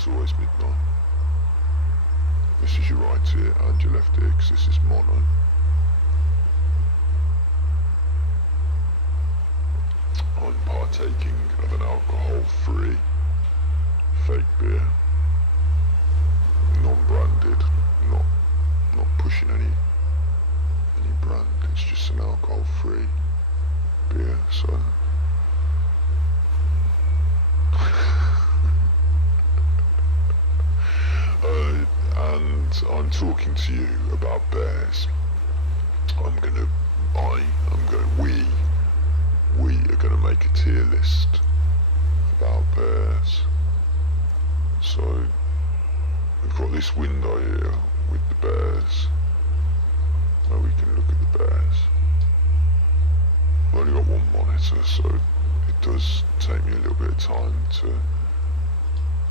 it's always midnight. This is your right ear and your left ear, because this is mono. I'm partaking of an alcohol-free fake beer, non-branded, not pushing any brand. It's just an alcohol-free beer. So, and I'm talking to you about bears. We are gonna make a tier list about bears. So we've got this window here with the bears, where we can look at the bears. I've only got one monitor, so it does take me a little bit of time to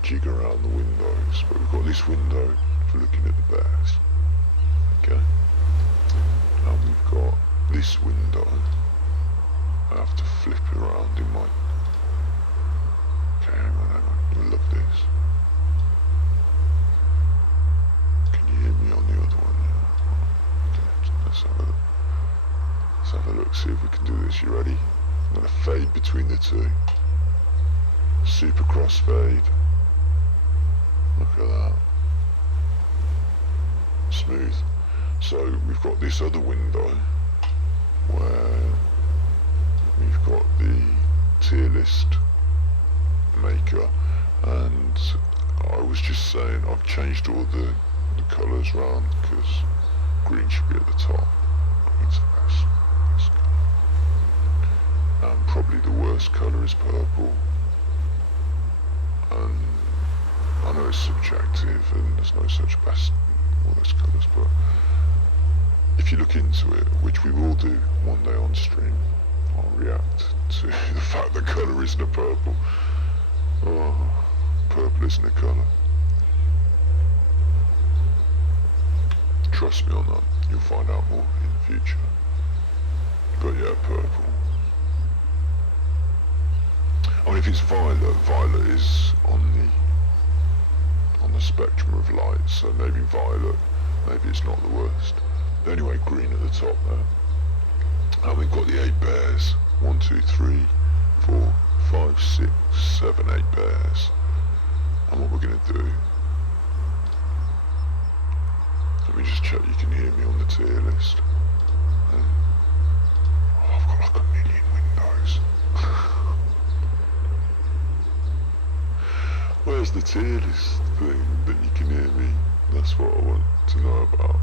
jig around the windows, but we've got this window for looking at the bears. Okay? And we've got this window. I have to flip around in my... Okay, hang on, you'll love this. Can you hear me on the other one? Yeah. Okay, let's have a look, see if we can do this. You ready? I'm going to fade between the two. Super crossfade. Look at that. Smooth. So we've got this other window where we've got the tier list maker, and I was just saying I've changed all the colours around because green should be at the top. Green's the best colour. And probably the worst colour is purple. And I know it's subjective and there's no such best or worst colours, but if you look into it, which we will do one day on stream, I'll react to the fact that colour isn't a purple. Oh, purple isn't a colour. Trust me on that, you'll find out more in the future. But yeah, purple. I mean, if it's violet is on the spectrum of light, so maybe violet, maybe it's not the worst. But anyway, green at the top there. And we've got the 8 bears. 1, 2, 3, 4, 5, 6, 7, 8 bears. And what we're going to do... Let me just check you can hear me on the tier list. Oh, I've got like a million windows. Where's the tier list thing that you can hear me? That's what I want to know about.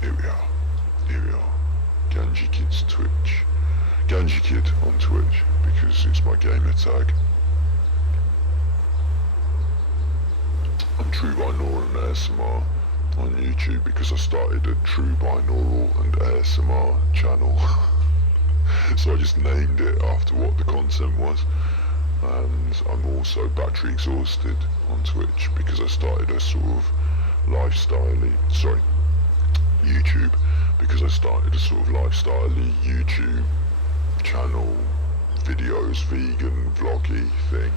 Here we are. Ganji Kid's Twitch. Ganji Kid on Twitch, because it's my gamer tag. I'm True Binaural and ASMR on YouTube because I started a True Binaural and ASMR channel. So I just named it after what the content was. And I'm also battery exhausted on Twitch because I started a sort of YouTube, because I started a sort of lifestyle-y YouTube channel, videos, vegan, vloggy thing.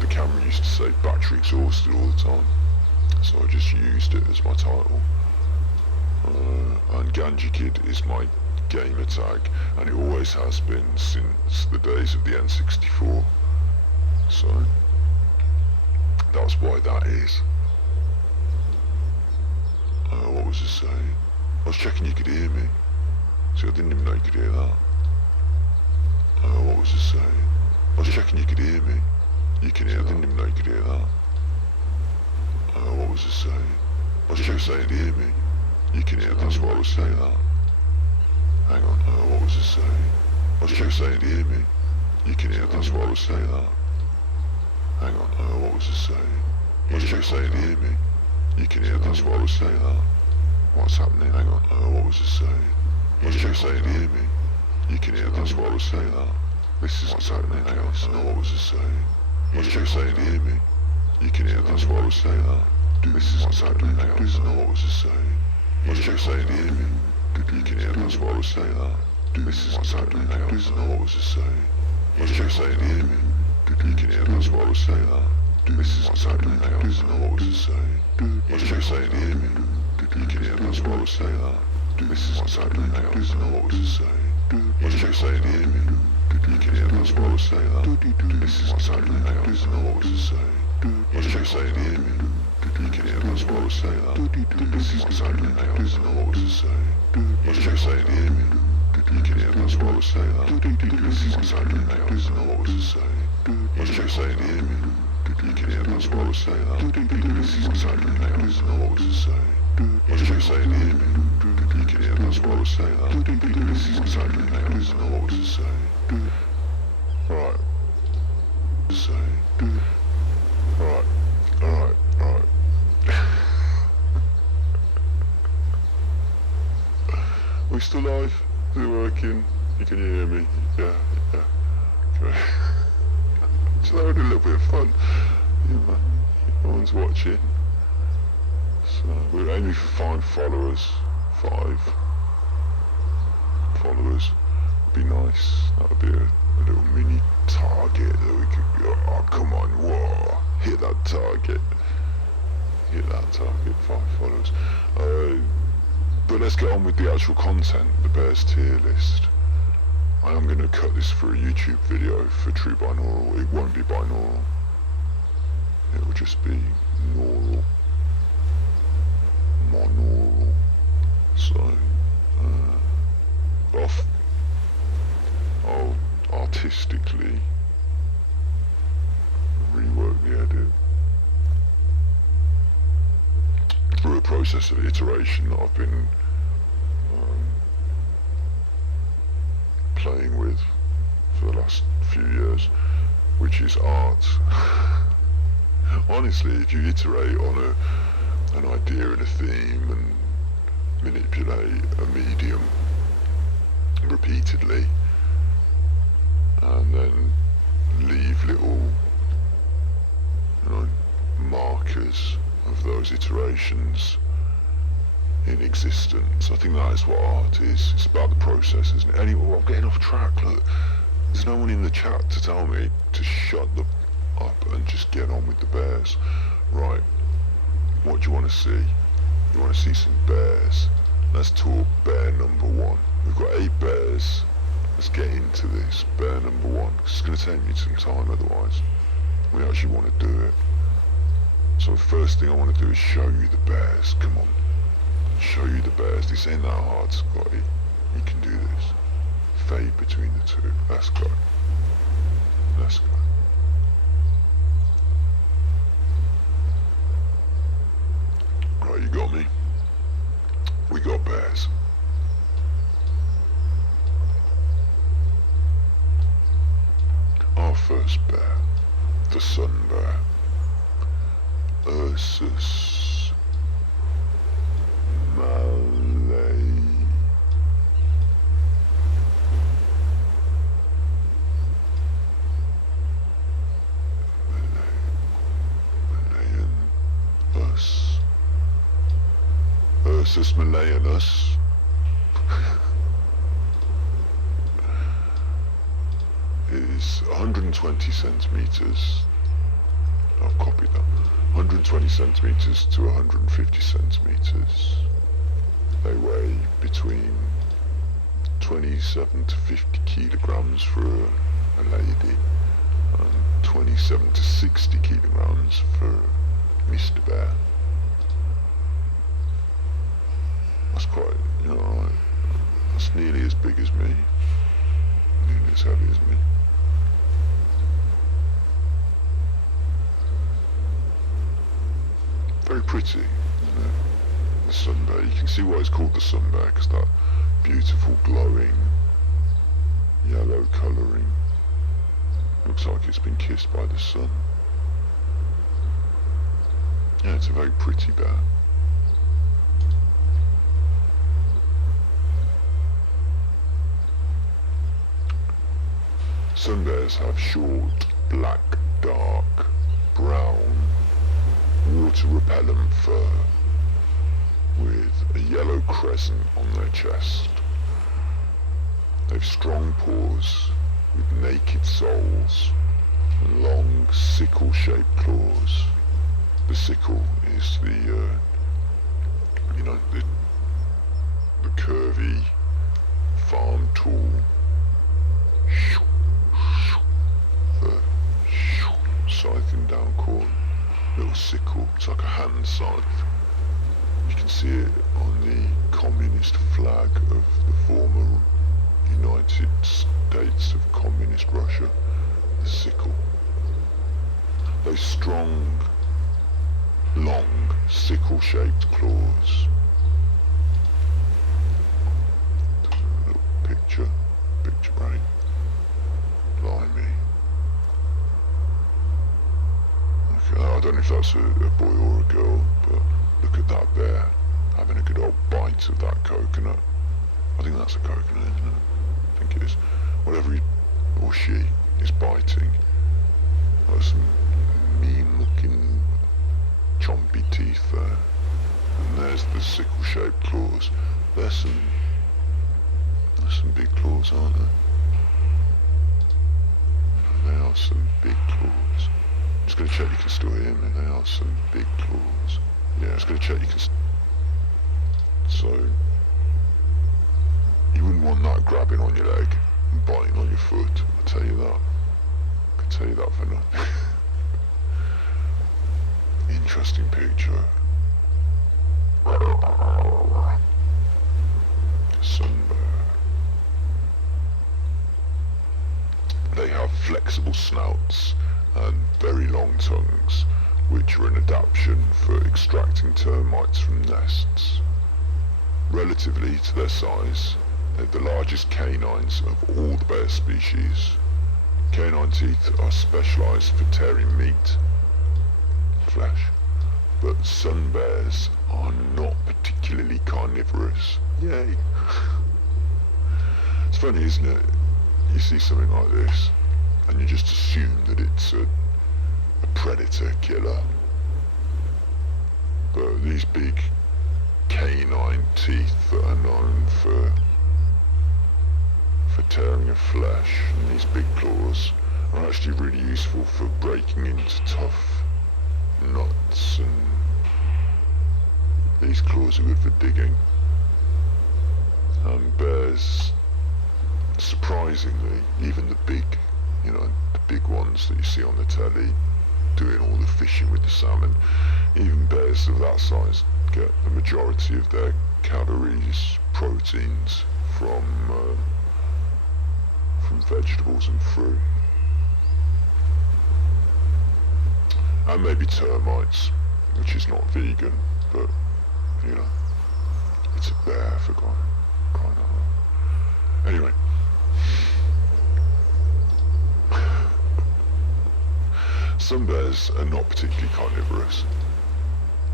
The camera used to say battery exhausted all the time, so I just used it as my title. And Ganji Kid is my gamer tag, and it always has been since the days of the N64. So that's why that is. What was it saying? I was checking you could hear me. See, I didn't even know you could hear that. What was it saying? I was checking you could hear me. You can hear that. I didn't even know you could hear that. What was it saying? I was checking saying to hear me. You can hear that. That's why I was saying that. Hang on. What was it saying? I was checking saying to hear me. You can hear that. That's why I was saying that. Hang on. What was it saying? I was checking saying to hear me. You can hear that. That's why I was saying that. What's happening? Hang on. What was it saying? I was just saying to hear me. You can hear that. That's why I was saying that. This is what's happening. Hang on. What was it saying? I was just saying to hear me. You can hear that. That's why I was saying that. This is what's happening. Hang on. What was it saying? I was just saying to hear me. You can hear that. That's why I was saying that. This is what's happening. I don't know what was I saying. What did you say to hear me? You can hear that's what I was saying. This is what's happening. I don't know what was I saying. What did you say to hear me? You can hear that's what I was saying. This is what's happening. I don't know what was I saying. What did you say to hear me? You can hear that's what I was saying. This is what's happening. I don't know what was I saying. What did you say to hear me? You can hear that's what I was saying. This is what's happening. I don't know what was I saying. What did you say to hear me? You can hear that's what I was saying. This is what's happening. I don't know what was I saying. What did you say to hear me? You can hear that's what I was saying. This is what's happening. I don't know what was I saying. What did you say to hear me? You can hear that's what I was saying. This is what's happening. I don't know what was I saying. Right. Saying. Right. We still live? Is it working? You can hear me? Yeah. Okay. Just having a little bit of fun. No one's watching. So we're aiming for 5 followers. 5 followers would be nice. That would be a little mini target that we could go, oh come on, whoa, hit that target. 5 followers. But let's get on with the actual content, the Bears tier list. I am going to cut this for a YouTube video for true binaural. It won't be binaural. It will just be neural. Monaural. So, I'll artistically rework the edit through a process of iteration that I've been playing with for the last few years, which is art. Honestly, if you iterate on an idea and a theme and manipulate a medium repeatedly and then leave little, markers of those iterations in existence, I think that is what art is. It's about the process, isn't it? Anyway, I'm getting off track. Look, there's no one in the chat to tell me to shut up and just get on with the bears. Right, what do you want to see? You want to see some bears? Let's talk bear number 1. We've got 8 bears. Let's get into this. Bear number 1. It's going to take me some time otherwise. We actually want to do it. So the first thing I want to do is show you the bears. Come on. Show you the bears. This ain't that hard, Scotty. You can do this. Fade between the two. Let's go. Let's go. Right, you got me? We got bears. Our first bear. The sun bear. Ursus Malay. Malayan Ursus Malayanus. Is 120 centimeters. I've copied that. 120 centimeters to 150 centimeters. They weigh between 27 to 50 kilograms for a lady and 27 to 60 kilograms for Mr. Bear. That's quite, that's nearly as big as me. Nearly as heavy as me. Very pretty, isn't it? The sun bear. You can see why it's called the sun bear, because that beautiful glowing yellow colouring looks like it's been kissed by the sun. Yeah, it's a very pretty bear. Sun bears have short, black, dark, brown, water-repellent fur with a yellow crescent on their chest They've strong paws with naked soles and long sickle-shaped claws. The sickle is the curvy farm tool for scything down corn. Little sickle, it's like a hand scythe. You can see it on the communist flag of the former United States of Communist Russia. The sickle. Those strong, long, sickle-shaped claws. A little picture break. Blimey. Okay, I don't know if that's a boy or a girl, but look at that bear having a good old bite of that coconut. I think that's a coconut, isn't it? I think it is. Whatever he or she is biting. There's some mean-looking chompy teeth there. And there's the sickle-shaped claws. There's some big claws, aren't there? They are some big claws. I'm just going to check you can still hear me. They are some big claws. Yeah, I was going to check you can... So... You wouldn't want that grabbing on your leg and biting on your foot, I'll tell you that. I can tell you that for nothing. Interesting picture. Sun bear. They have flexible snouts and very long tongues, which are an adaptation for extracting termites from nests. Relatively to their size, they're the largest canines of all the bear species. Canine teeth are specialized for tearing meat, flesh, but sun bears are not particularly carnivorous. Yay! It's funny, isn't it? You see something like this, and you just assume that it's a predator killer. But these big canine teeth that are known for tearing of flesh, and these big claws are actually really useful for breaking into tough nuts, and these claws are good for digging. And bears, surprisingly, even the big ones that you see on the telly doing all the fishing with the salmon, even bears of that size get the majority of their calories, proteins from vegetables and fruit. And maybe termites, which is not vegan, but, it's a bear for crying out loud. Anyway. Some bears are not particularly carnivorous.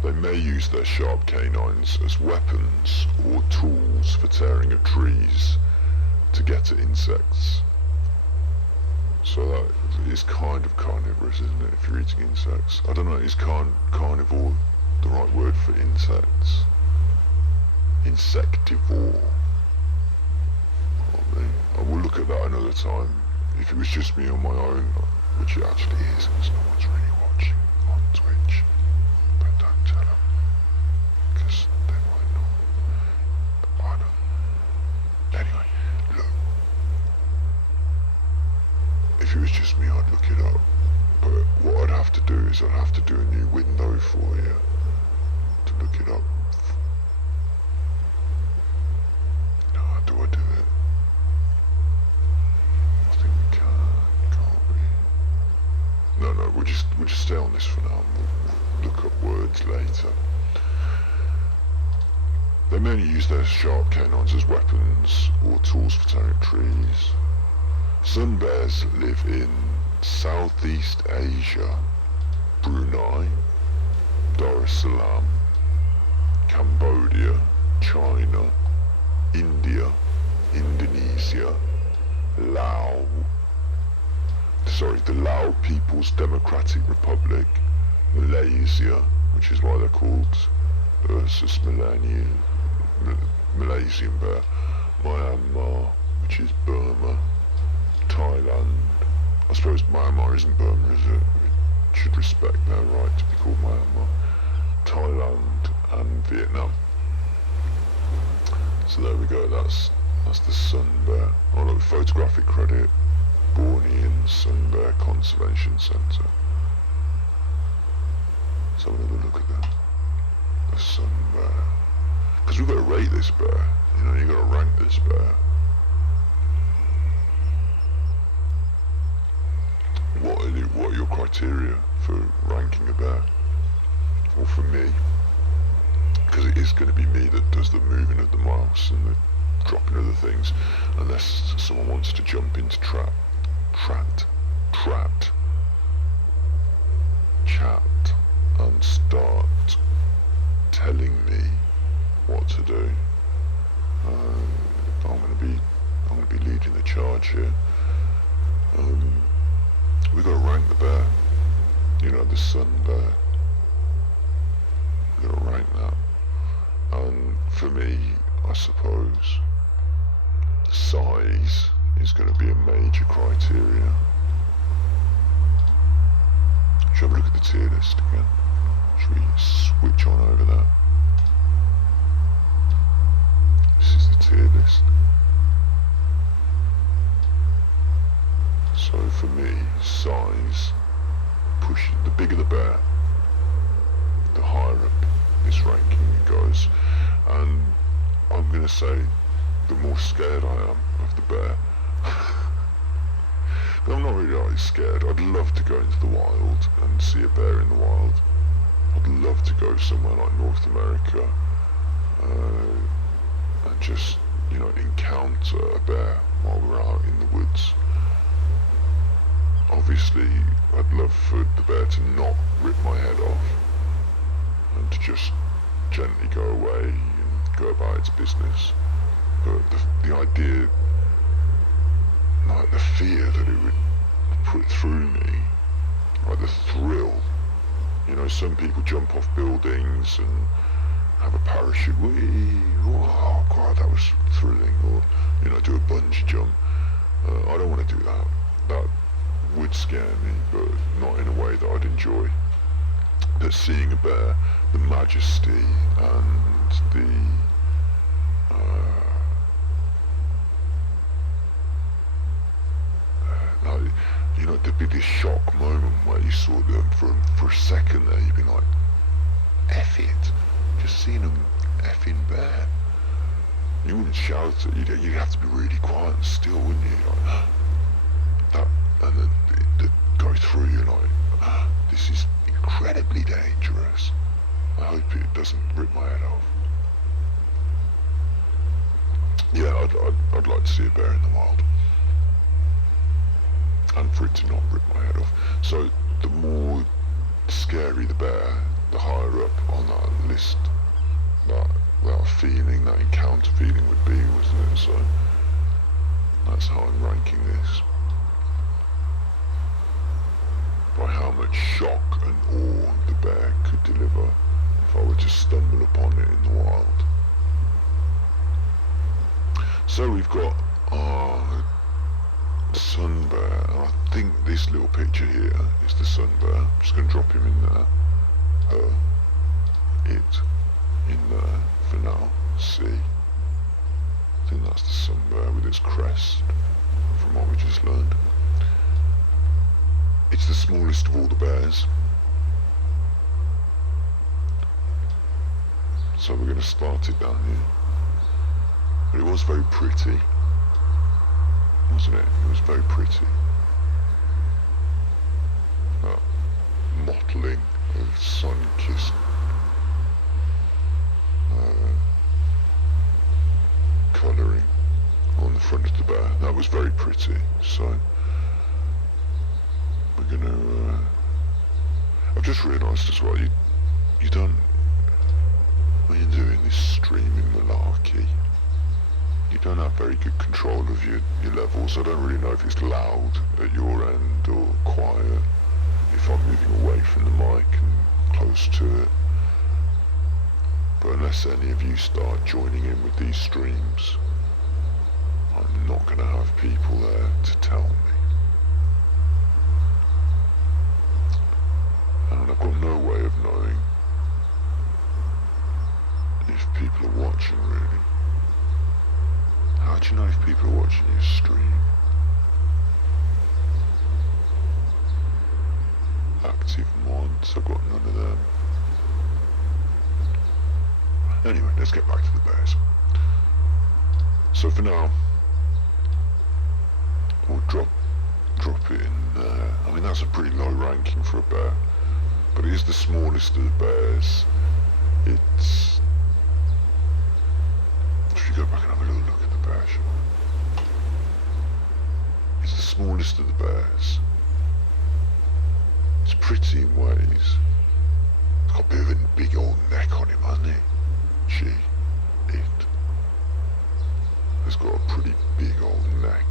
They may use their sharp canines as weapons or tools for tearing at trees to get at insects. So that is kind of carnivorous, isn't it, if you're eating insects? I don't know, is carnivore the right word for insects? Insectivore. I will look at that another time. If it was just me on my own, which it actually is, because no one's really watching on Twitch, but don't tell them, because they might not. I don't. Anyway, look. If it was just me, I'd look it up. But what I'd have to do is I'd have to do a new window for you to look it up. No, how do I do it? I think we can't we? No, we'll just stay on this for now and we'll look up words later. They mainly use their sharp canines as weapons or tools for tearing trees. Sun bears live in Southeast Asia, Brunei, Dar es Salaam, Cambodia, China, India, Indonesia, the Lao People's Democratic Republic, Malaysia, which is why they're called Ursus Malaysian bear, Myanmar, which which is Burma, Thailand. I suppose Myanmar isn't Burma, is it? We should respect their right to be called Myanmar. Thailand and Vietnam. So there we go, that's the sun bear. Oh look, photographic credit, Bornean Sun Bear Conservation Centre. So have another look at the sun bear. Because we've got to rate this bear, you know, you've got to rank this bear. What are your criteria for ranking a bear? Well, for me, because it is going to be me that does the moving of the mouse and the dropping of the things, unless someone wants to jump into chat and start telling me what to do. I'm going to be leading the charge here. We've got to rank the bear, you know, the sun bear. We've got to rank that. And for me, I suppose, size is going to be a major criteria. Should we have a look at the tier list again? Should we switch on over that? This is the tier list. So for me, size, the bigger the bear, the higher up this ranking goes. And I'm going to say, the more scared I am of the bear. But I'm not really like scared. I'd love to go into the wild and see a bear in the wild. I'd love to go somewhere like North America and just, you know, encounter a bear while we're out in the woods. Obviously, I'd love for the bear to not rip my head off and to just gently go away and go about its business. But the idea, like the fear that it would put through me, like the thrill, you know, some people jump off buildings and have a parachute, oh god, that was thrilling, or, you know, do a bungee jump. I don't want to do that. That would scare me, but not in a way that I'd enjoy. But seeing a bear, the majesty and the like, you know, there'd be this shock moment where you saw them for a second there, you'd be like, F it, just seeing them effing bear. You wouldn't shout it, you'd have to be really quiet and still, wouldn't you? Like, that, and then they'd go through you like, this is incredibly dangerous. I hope it doesn't rip my head off. Yeah, I'd like to see a bear in the wild. And for it to not rip my head off. So the more scary the bear, the higher up on that list that feeling, that encounter feeling would be, wasn't it? So that's how I'm ranking this. By how much shock and awe the bear could deliver if I were to stumble upon it in the wild. So we've got our sun bear, and I think this little picture here is the sun bear. I'm just going to drop him in there. Her, it, in there for now. See. I think that's the sun bear with its crest, from what we just learned. It's the smallest of all the bears. So we're going to start it down here. But it was very pretty, wasn't it? It was very pretty. That mottling of sun-kissed colouring on the front of the bear. That was very pretty. So we're gonna. I've just realised as well. You don't. When you're doing this streaming malarkey, you don't have very good control of your levels. I don't really know if it's loud at your end or quiet, if I'm moving away from the mic and close to it. But unless any of you start joining in with these streams, I'm not going to have people there to tell me. And I've got no way of knowing if people are watching, really. How do you know if people are watching your stream? Active mods, I've got none of them. Anyway, let's get back to the bears. So for now, we'll drop it in there. I mean, that's a pretty low ranking for a bear, but it is the smallest of the bears. It's... If you go back and have a little look at the bear, it's the smallest of the bears. It's pretty in ways. It's got a bit of a big old neck on him, hasn't it? It has got a pretty big old neck.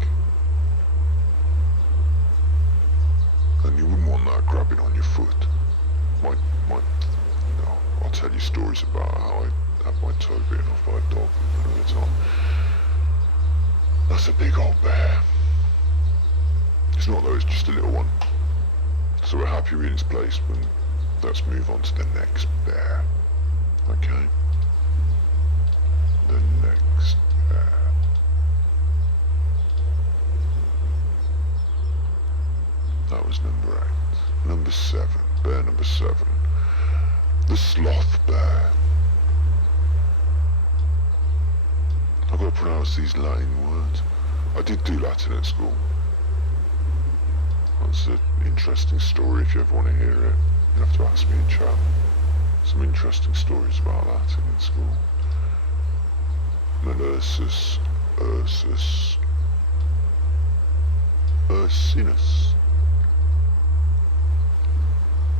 And you wouldn't want that grabbing on your foot. No, I'll tell you stories about how I had my toe bitten off by a dog another time. That's a big old bear. It's not though, it's just a little one. So we're happy we're in its place, but let's move on to the next bear. Okay? The next bear. That was number 8. Number 7. Bear number 7. The sloth bear. I've got to pronounce these Latin words. I did do Latin at school. That's an interesting story if you ever want to hear it. You have to ask me in chat. Some interesting stories about Latin in school. Ursus, Ursinus.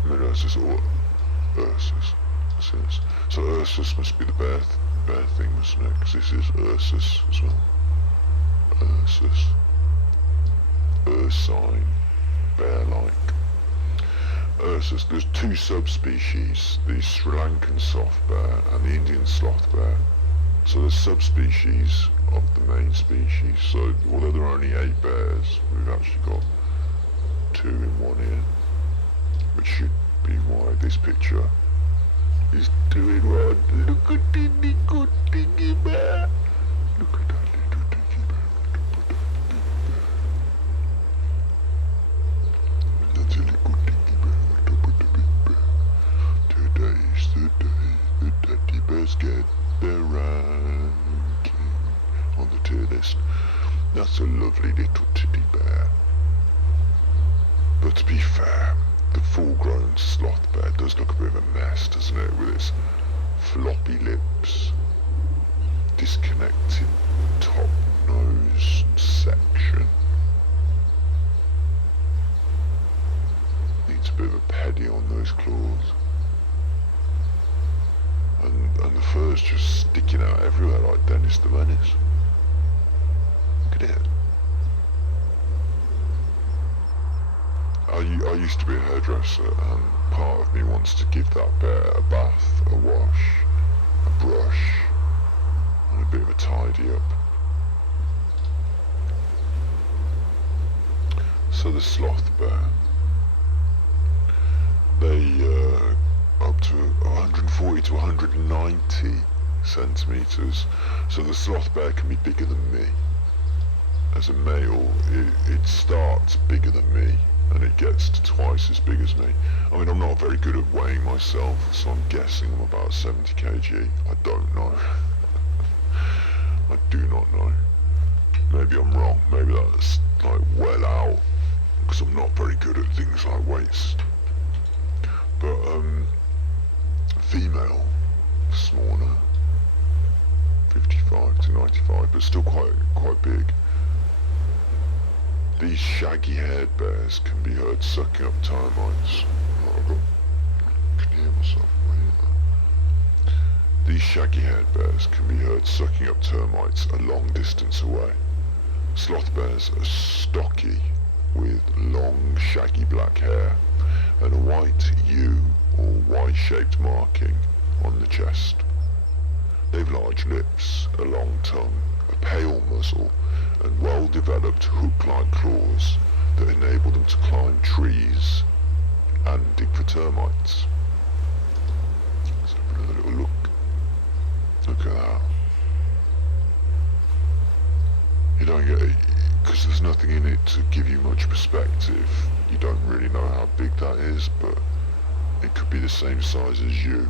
Ursus or Ursus. Ursinus. So Ursus must be the bear thing, mustn't it? Because this is Ursus as well. Ursus. Ursine. Bear-like. Ursus. There's 2 subspecies, the Sri Lankan soft bear and the Indian sloth bear. So there's subspecies of the main species. So although there are only 8 bears, we've actually got 2 in one here, which should be why this picture is doing well. Look at the little dingy bear. Look at that little dingy bear. That's a little dingy bear on top of the big bear. Today is the day the daddy bears get their ranking on the tier list. That's a lovely little teddy bear. But to be fair, the full-grown sloth bear does look a bit of a mess, doesn't it? With its floppy lips, disconnected top nose section. Needs a bit of a peddy on those claws. And the fur's just sticking out everywhere like Dennis the Menace. Look at it. I used to be a hairdresser, and part of me wants to give that bear a bath, a wash, a brush, and a bit of a tidy up. So the sloth bear, they up to 140 to 190 centimeters. So the sloth bear can be bigger than me. As a male, it starts bigger than me, and it gets to twice as big as me. I mean, I'm not very good at weighing myself, so I'm guessing I'm about 70 kg. I don't know. I do not know. Maybe I'm wrong. Maybe that's like well out, because I'm not very good at things like weights. But female, smaller, 55 to 95, but still quite big. These shaggy-haired bears can be heard sucking up termites. Oh, I can hear myself. These shaggy-haired bears can be heard sucking up termites a long distance away. Sloth bears are stocky, with long, shaggy black hair and a white U or Y-shaped marking on the chest. They have large lips, a long tongue, a pale muzzle, and well-developed hook-like claws that enable them to climb trees and dig for termites. Let's have another little look. Look at that. You don't get it, because there's nothing in it to give you much perspective. You don't really know how big that is, but it could be the same size as you.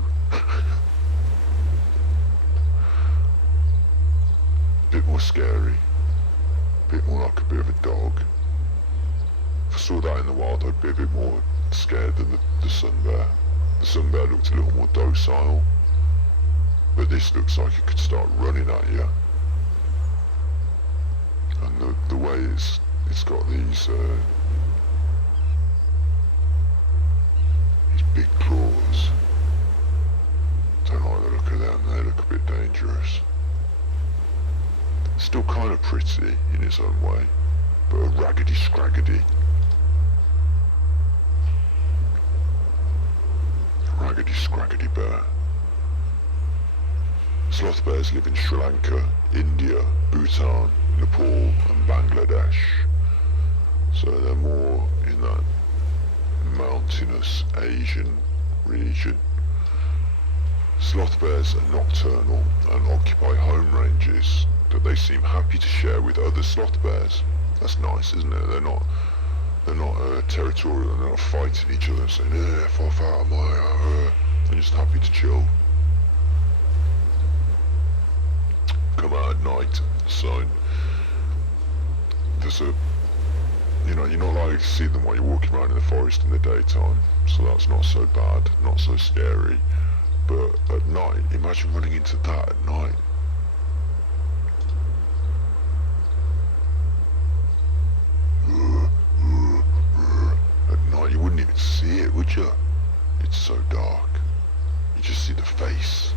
Bit more scary. Bit more like a bit of a dog. If I saw that in the wild, I'd be a bit more scared than the sun bear. The sun bear looked a little more docile, but this looks like it could start running at you. And the way it's got these big claws. Don't like the look of them, they look a bit dangerous. Still kind of pretty in its own way, but a raggedy scraggedy. Raggedy scraggedy bear. Sloth bears live in Sri Lanka, India, Bhutan, Nepal and Bangladesh. So they're more in that mountainous Asian region. Sloth bears are nocturnal and occupy home ranges that they seem happy to share with other sloth bears. That's nice, isn't it? They're not territorial, they're not fighting each other and saying, F off out of my, they're just happy to chill. Come out at night, so there's a, you're not likely to see them while you're walking around in the forest in the daytime, so that's not so bad, not so scary. But at night, imagine running into that at night. At night you wouldn't even see it, would you? It's so dark. You just see the face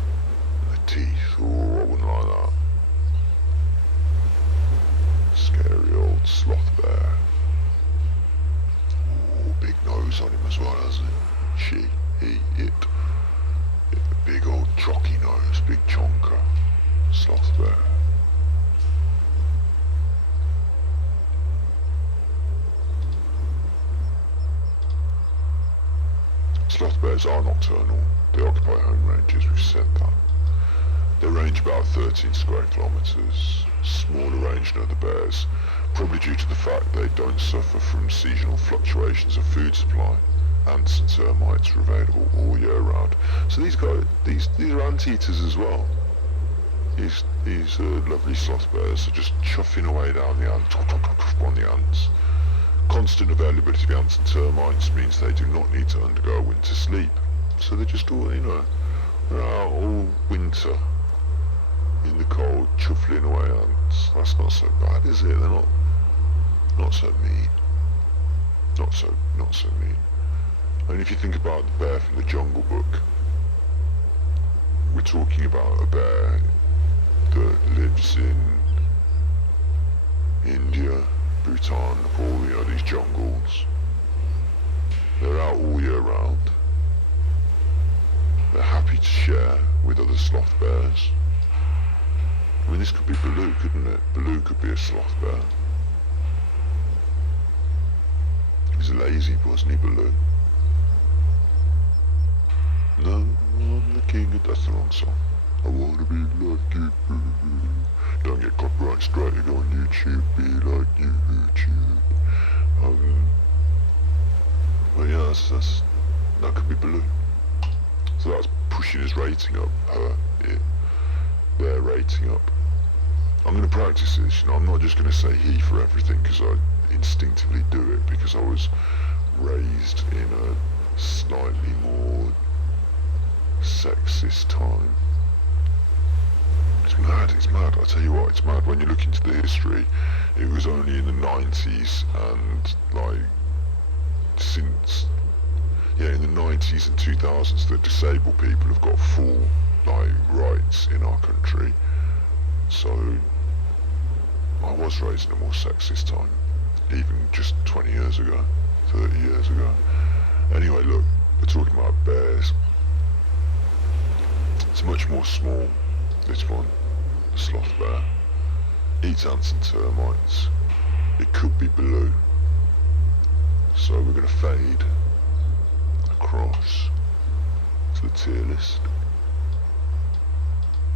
and the teeth. Oh, I wouldn't like that. Scary old sloth bear. Oh, big nose on him as well, hasn't it? She, he, it. Big old jockey nose, big chonker. Sloth bear. Sloth bears are nocturnal. They occupy home ranges, we've said that. They range about 13 square kilometres, smaller range than other bears, probably due to the fact they don't suffer from seasonal fluctuations of food supply. Ants and termites are available all year round. So these are anteaters as well. These lovely sloth bears are just chuffing away down the ants, on the ants. Constant availability of ants and termites means they do not need to undergo a winter sleep. So they're just all, they're out all winter in the cold, chuffling away ants. That's not so bad, is it? They're not so mean. Not so mean. And if you think about the bear from the Jungle Book, we're talking about a bear that lives in India, Bhutan, Nepal, these jungles. They're out all year round. They're happy to share with other sloth bears. I mean, this could be Baloo, couldn't it? Baloo could be a sloth bear. He's lazy, wasn't he, Baloo? No, I'm the king of... That's the wrong song. I wanna be like you. Don't get copyright straighted on YouTube. Be like YouTube. Well, yeah, that could be Baloo. So that's pushing his rating up. Their rating up. I'm gonna practice this. I'm not just gonna say he for everything because I instinctively do it because I was raised in a slightly more sexist time. It's mad, I tell you what, it's mad. When you look into the history, it was only in the 90s and since, in the 90s and 2000s that disabled people have got full, rights in our country. So, I was raised in a more sexist time, even just 20 years ago, 30 years ago. Anyway, look, we're talking about bears. It's much more small, this one, the sloth bear. eats ants and termites. It could be blue. So we're going to fade across to the tier list.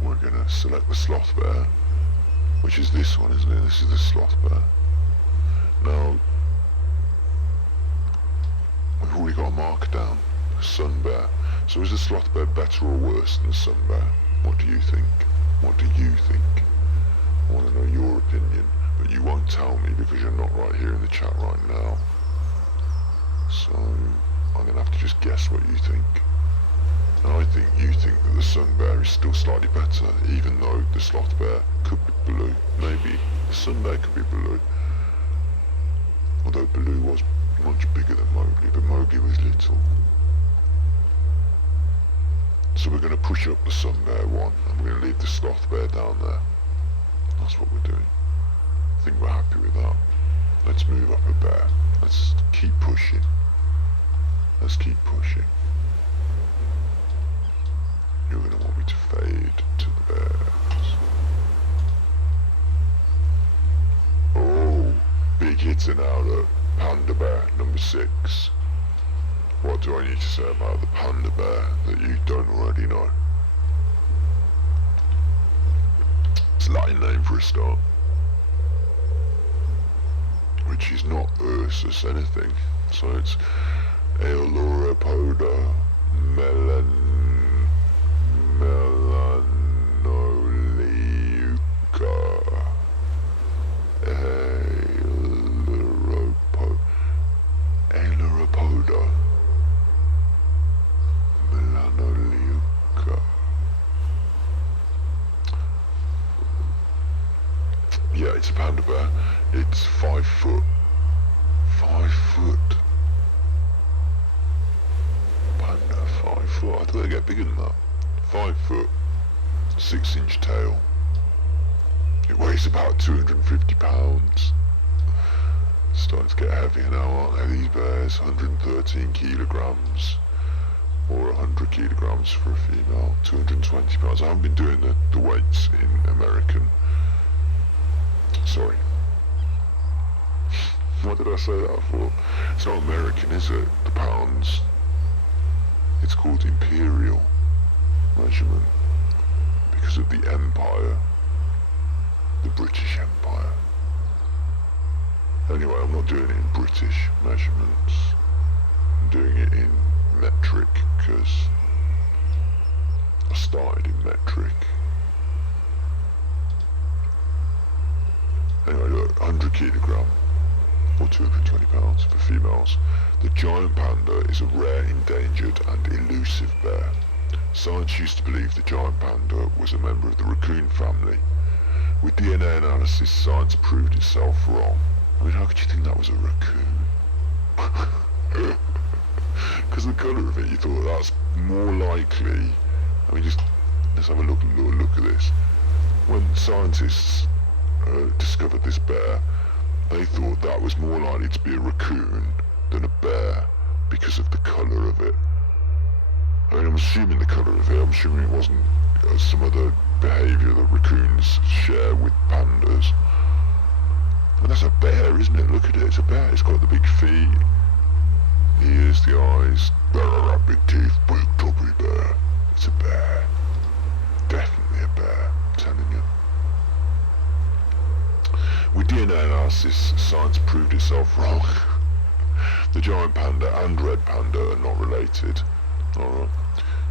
We're going to select the sloth bear, which is this one, isn't it? This is the sloth bear. Now, we've already got a marker down, the sun bear. So is the sloth bear better or worse than the sun bear? What do you think? What do you think? I want to know your opinion, but you won't tell me because you're not right here in the chat right now. So, I'm going to have to just guess what you think. And I think you think that the sun bear is still slightly better, even though the sloth bear could be blue. Maybe the sun bear could be blue. Although blue was much bigger than Mowgli, but Mowgli was little. So we're going to push up the sun bear one, and we're going to leave the sloth bear down there. That's what we're doing. I think we're happy with that. Let's move up a bear. Let's keep pushing. Let's keep pushing. You're going to want me to fade to the bears. Oh, big hitter now, look. Panda bear, number 6. What do I need to say about the panda bear that you don't already know? It's a Latin name for a start. Which is not Ursus anything. So it's Aeluropoda melanoliuca. Aeluropoda melanoliuca. Yeah, it's a panda bear. It's 5 foot. 5 foot. Panda, 5 foot. I thought they'd get bigger than that. 5 foot. 6-inch tail. It weighs about 250 pounds. Starting to get heavier now, aren't they, these bears? 113 kilograms. Or 100 kilograms for a female. 220 pounds. I haven't been doing the weights in American. Sorry. What did I say that for? It's not American, is it? The pounds. It's called imperial measurement because of the empire, the British Empire. Anyway, I'm not doing it in British measurements. I'm doing it in metric because I started in metric. Anyway, look, 100 kilogram. Or 220 pounds for females. The giant panda is a rare, endangered and elusive bear. Science used to believe the giant panda was a member of the raccoon family. With DNA analysis, science proved itself wrong. I mean, how could you think that was a raccoon? Because the colour of it, you thought that's more likely. I mean, just let's have a look at this. When scientists discovered this bear, they thought that was more likely to be a raccoon than a bear because of the colour of it. I mean, I'm assuming the colour of it, I'm assuming it wasn't some other behaviour that raccoons share with pandas. And that's a bear, isn't it? Look at it, it's a bear. It's got the big feet, ears, the eyes, big teeth, big toppy bear. It's a bear. Definitely a bear, I'm telling you. With DNA analysis, science proved itself wrong. The giant panda and red panda are not related.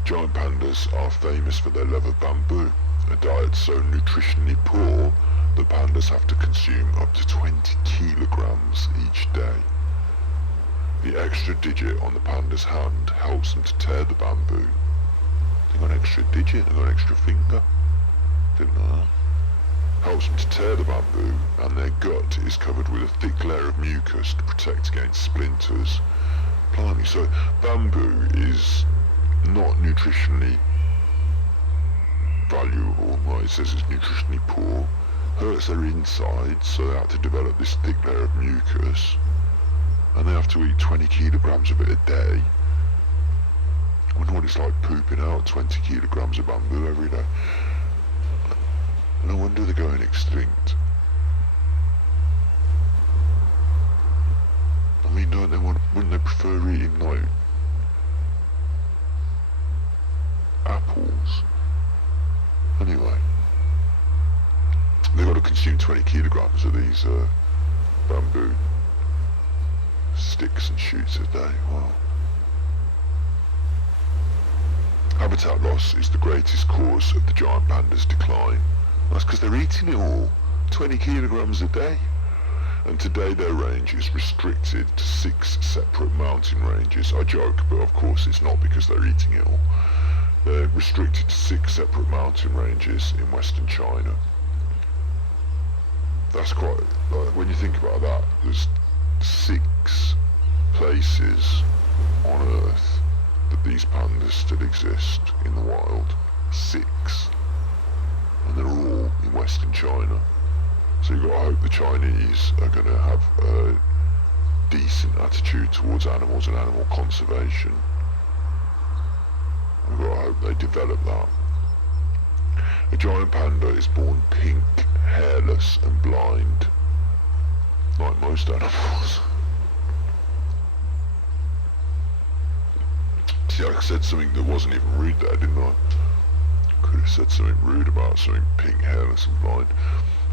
Giant pandas are famous for their love of bamboo, a diet so nutritionally poor that pandas have to consume up to 20 kilograms each day. The extra digit on the panda's hand helps them to tear the bamboo. They got an extra digit, they got an extra finger. Didn't know that. Helps them to tear the bamboo, and their gut is covered with a thick layer of mucus to protect against splinters. Blimey, so bamboo is not nutritionally valuable, right? It says it's nutritionally poor, hurts their insides, so they have to develop this thick layer of mucus, and they have to eat 20 kilograms of it a day. I wonder what it's like pooping out 20 kilograms of bamboo every day. No wonder they're going extinct. consume 20 kilograms of these bamboo sticks and shoots a day. Wow. Habitat loss is the greatest cause of the giant panda's decline. That's because they're eating it all. 20 kilograms a day. And today their range is restricted to 6 separate mountain ranges. I joke, but of course it's not because they're eating it all. They're restricted to 6 separate mountain ranges in western China. That's quite, like, when you think about that, there's 6 places on Earth that these pandas still exist in the wild. 6. And they're all in western China. So you've got to hope the Chinese are going to have a decent attitude towards animals and animal conservation. We've got to hope they develop that. A giant panda is born pink, hairless and blind, like most animals. See, I said something that wasn't even rude there, didn't I? Could have said something rude about something pink, hairless and blind.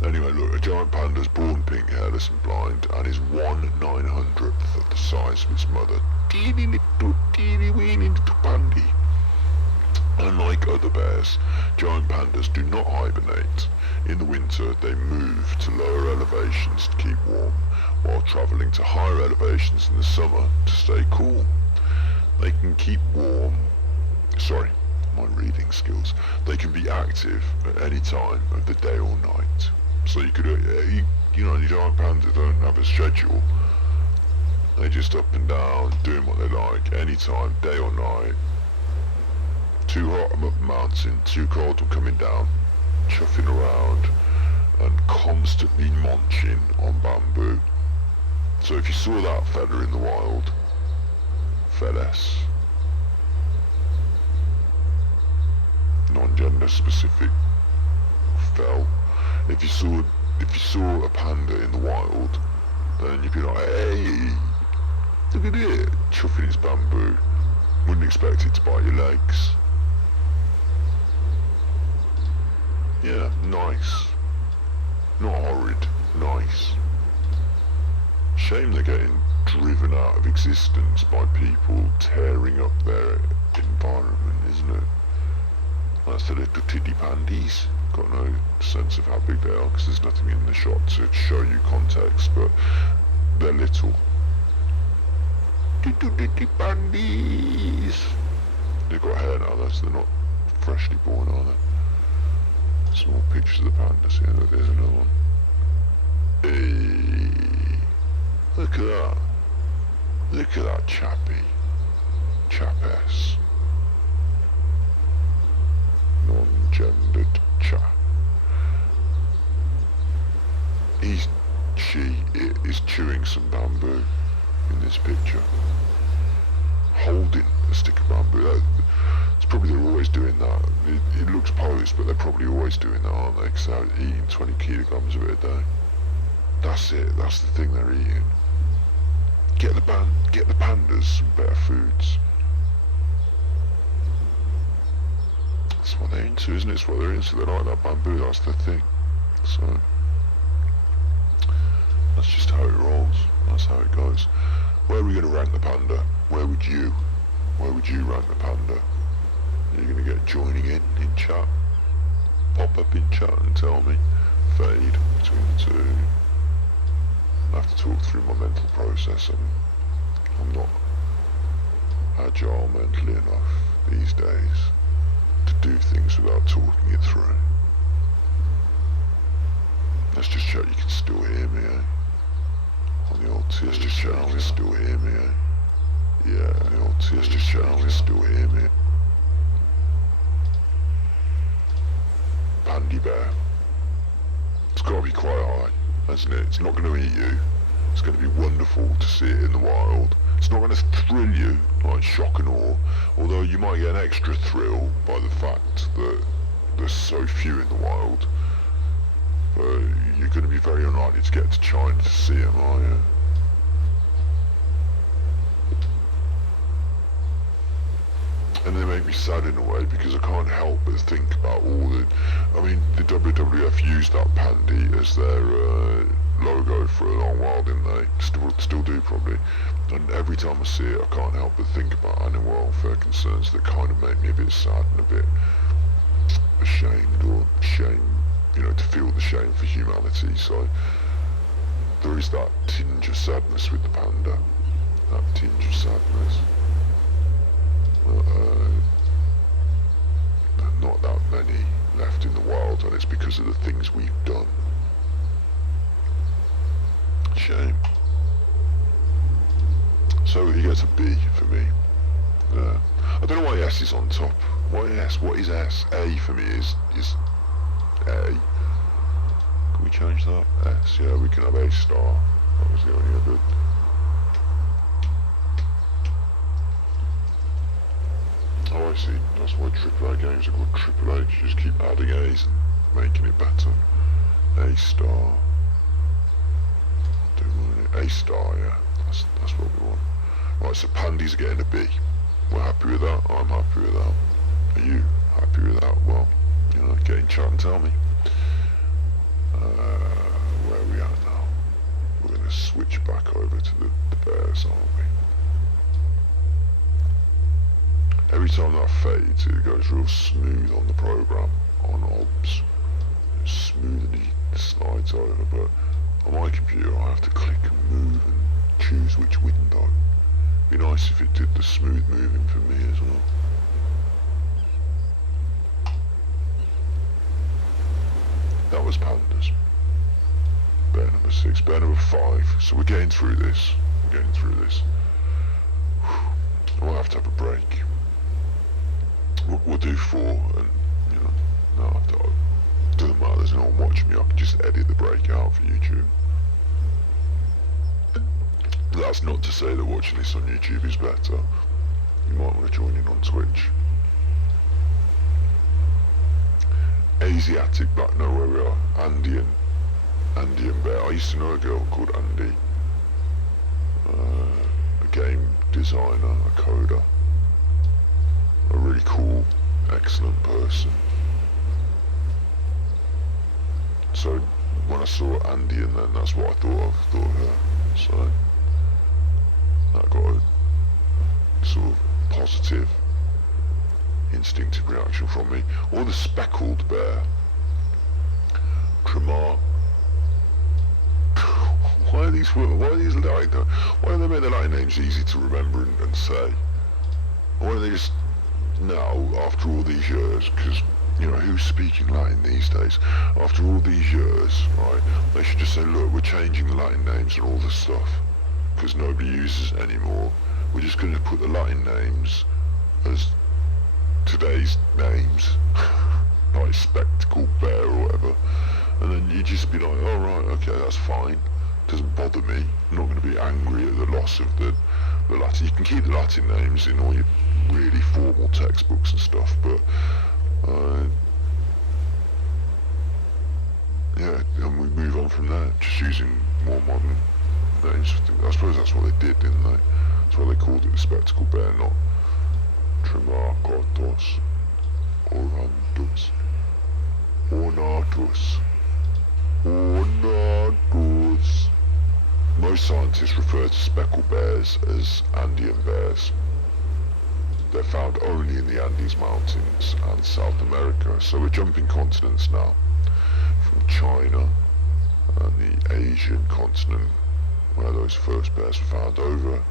Anyway, look, a giant panda is born pink, hairless and blind and is 1/900th of the size of its mother. Teeny little, teeny weeny little pandy. Unlike other bears, giant pandas do not hibernate. In the winter, they move to lower elevations to keep warm, while travelling to higher elevations in the summer to stay cool. They can keep warm. Sorry, my reading skills. They can be active at any time of the day or night. So you could, you know, the giant pandas don't have a schedule. They're just up and down, doing what they like, anytime, day or night. Too hot, I'm up the mountain. Too cold, I'm coming down. Chuffing around and constantly munching on bamboo. So if you saw that fella in the wild, fellas, non-gender specific, fell. If you saw a panda in the wild, then you'd be like, hey, look at it, chuffing its bamboo. Wouldn't expect it to bite your legs. Yeah, nice. Not horrid, nice. Shame they're getting driven out of existence by people tearing up their environment, isn't it? That's the little titty pandies. Got no sense of how big they are because there's nothing in the shot to show you context, but they're little. Titty pandies. They've got hair now though, so they're not freshly born, are they? Some more pictures of the pandas here. Look, there's another one. Hey, look at that. Look at that chappy. Chappess. Non-gendered chap. It is chewing some bamboo in this picture. Holding a stick of bamboo. It's probably they're always doing that. It looks posed, but they're probably always doing that, aren't they? Because they're eating 20 kilograms of it a day. That's it. That's the thing they're eating. Get the pandas some better foods. That's what they're into, isn't it? It's what they're into. They like that bamboo. That's the thing. So that's just how it rolls. That's how it goes. Where are we going to rank the panda? Where would you rank the panda? Are you going to get joining in chat? Pop up in chat and tell me. Fade between the two. I have to talk through my mental process. I'm not agile mentally enough these days to do things without talking it through. Let's just check you can still hear me, eh? On the old Let's just check you can still hear me, eh? Yeah, on the old Let's just check you can still hear me. Pandy bear. It's got to be quite high, hasn't it? It's not going to eat you. It's going to be wonderful to see it in the wild. It's not going to thrill you, like shock and awe, although you might get an extra thrill by the fact that there's so few in the wild. But you're going to be very unlikely to get to China to see them, are you? and they make me sad in a way because I can't help but think about all the... I mean, the WWF used that pandy as their logo for a long while, didn't they? Still do probably. And every time I see it, I can't help but think about animal welfare concerns that kind of make me a bit sad and a bit ashamed, or shame, you know, to feel the shame for humanity. So there is that tinge of sadness with the panda, that tinge of sadness. Not that many left in the wild, and it's because of the things we've done. Shame. So he gets a B for me. I don't know why S is on top. Why S? What is S? A for me is A. Can we change that? S, yeah, we can have A star. That was the only other. Oh, I see. That's why AAA games are called AAA. You just keep adding A's and making it better. A star. A star, yeah. That's what we want. Right, so pandies are getting a B. We're happy with that. I'm happy with that. Are you happy with that? Well, you know, get in chat and tell me. Where are we at now? We're going to switch back over to the bears, aren't we? Every time that fades, it goes real smooth on the program, on OBS. It's smooth and it slides over, but on my computer I have to click and move and choose which window. It'd be nice if it did the smooth moving for me as well. That was pandas. Bear number 6, bear number 5. So we're getting through this. We'll have to have a break. We'll do 4, and you know, no, it doesn't matter. There's no one watching me. I can just edit the break out for YouTube. That's not to say that watching this on YouTube is better. You might want to join in on Twitch. Asiatic back, no, where we are. Andean bear. I used to know a girl called Andy. A game designer, a coder. A really cool, excellent person. So when I saw Andean, then that's what I thought of her. So that got a sort of positive, instinctive reaction from me. Or the speckled bear. Tremar. Why are these Latin? Why don't they make the Latin names easy to remember and say? Why don't they just now, after all these years, because you know who's speaking Latin these days? After all these years, right? They should just say, look, we're changing the Latin names and all this stuff because nobody uses it anymore. We're just going to put the Latin names as today's names, like spectacled bear or whatever, and then you just be like, oh right, okay, that's fine. Doesn't bother me. I'm not going to be angry at the loss of the Latin. You can keep the Latin names in all your really formal textbooks and stuff, but yeah, and we move on from there, just using more modern names. I suppose that's what they did, didn't they? That's why they called it the spectacled bear, not Tremarcotos, Orantus, Ornatus, Ornatus. Most scientists refer to speckled bears as Andean bears. They're found only in the Andes Mountains and South America. So we're jumping continents now, from China and the Asian continent, where those first bears were found, over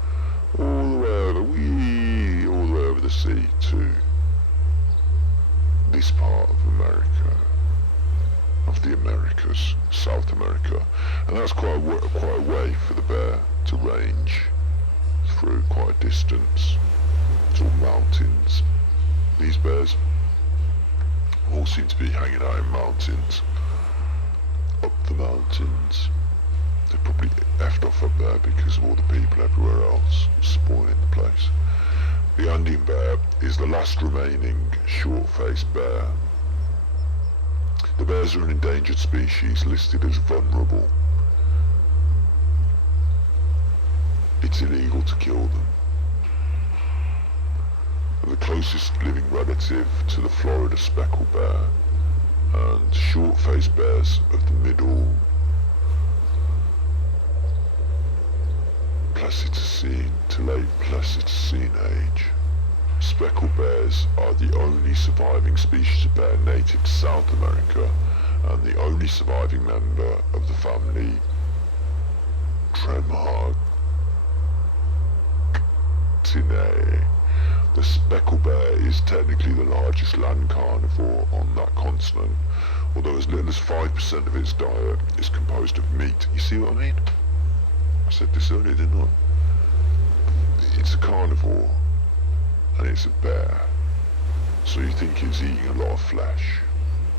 all the way over the sea to this part of America, of the Americas, South America, and that's quite a way for the bear to range through, quite a distance. It's all mountains. These bears all seem to be hanging out in mountains, up the mountains. They probably effed off up there because of all the people everywhere else spoiling the place. The Andean bear is the last remaining short-faced bear. The bears are an endangered species listed as vulnerable. It's illegal to kill them. the closest living relative to the Florida speckled bear, and short-faced bears of the middle Pleistocene to late Pleistocene age. Speckled bears are the only surviving species of bear native to South America, and the only surviving member of the family Tremhartinae. The speckled bear is technically the largest land carnivore on that continent, although as little as 5% of its diet is composed of meat. You see what I mean? I said this earlier, didn't I? It's a carnivore, and it's a bear. So you think it's eating a lot of flesh,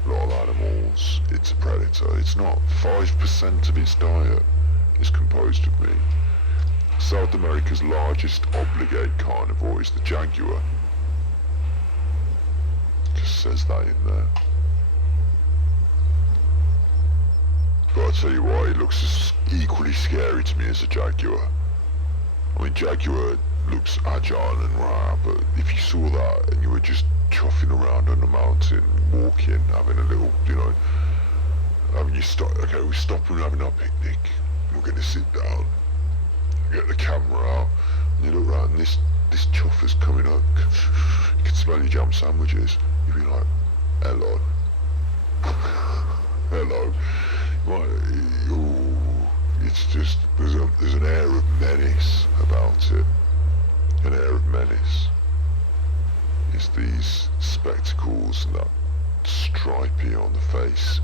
a lot of animals, it's a predator. It's not. 5% of its diet is composed of meat. South America's largest obligate carnivore is the jaguar. Just says that in there. But I'll tell you what, it looks as equally scary to me as a jaguar. I mean, jaguar looks agile and rare, but if you saw that and you were just chuffing around on a mountain, walking, having a little, okay, we're stopping and having our picnic, we're going to sit down, get the camera out, and you look around, and this chuffer's coming up, you can smell your jam sandwiches, you'd be like, hello. Hello. Right, ooh, it's just, there's an air of menace about it. An air of menace. It's these spectacles and that stripey on the face.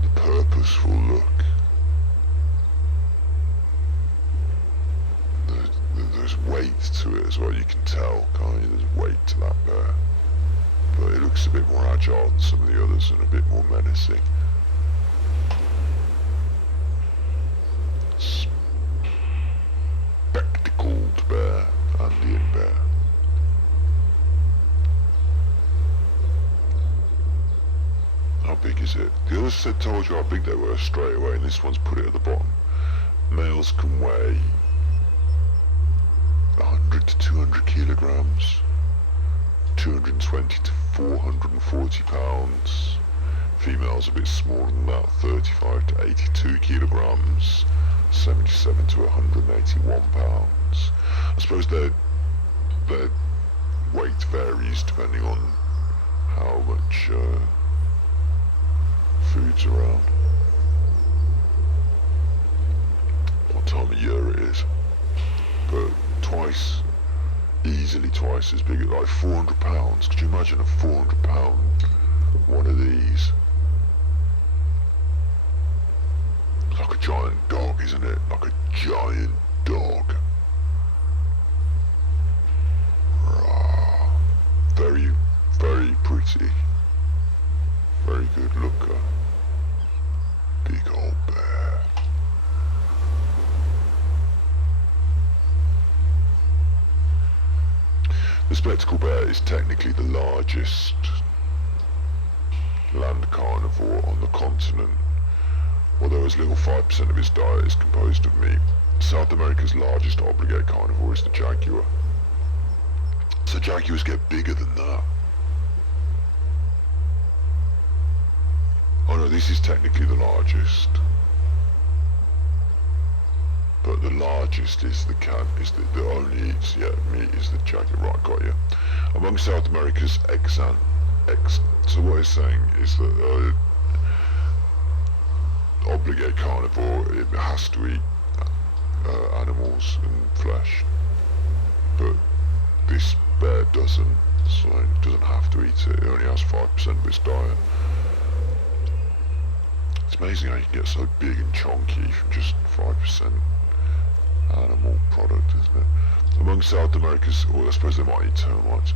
The purposeful look. There's weight to it as well, you can tell, can't you? There's weight to that bear. But it looks a bit more agile than some of the others and a bit more menacing. Spectacled bear, Andean bear. How big is it? The others told you how big they were straight away, and this one's put it at the bottom. Males can weigh 100 to 200 kilograms. 220 to 440 pounds. Females a bit smaller than that, 35 to 82 kilograms, 77 to 181 pounds. I suppose their weight varies depending on how much food's around, what time of year it is, but easily twice as big, like 400 pounds. Could you imagine a 400 pound one of these? It's like a giant dog, isn't it? Like a giant dog. Very, very pretty. Very good looker. Big old bear. The spectacled bear is technically the largest land carnivore on the continent, although as little 5% of its diet is composed of meat. South America's largest obligate carnivore is the jaguar. So jaguars get bigger than that. Oh no, this is technically the largest. But the largest is the only eats meat is the jaguar. Right, got you. Among South America's so what it's saying is that obligate carnivore, it has to eat animals and flesh, but this bear doesn't, so it doesn't have to eat it. It only has 5% of its diet. It's amazing how you can get so big and chunky from just 5% animal product, isn't it? Among South America's, I suppose they might eat termites.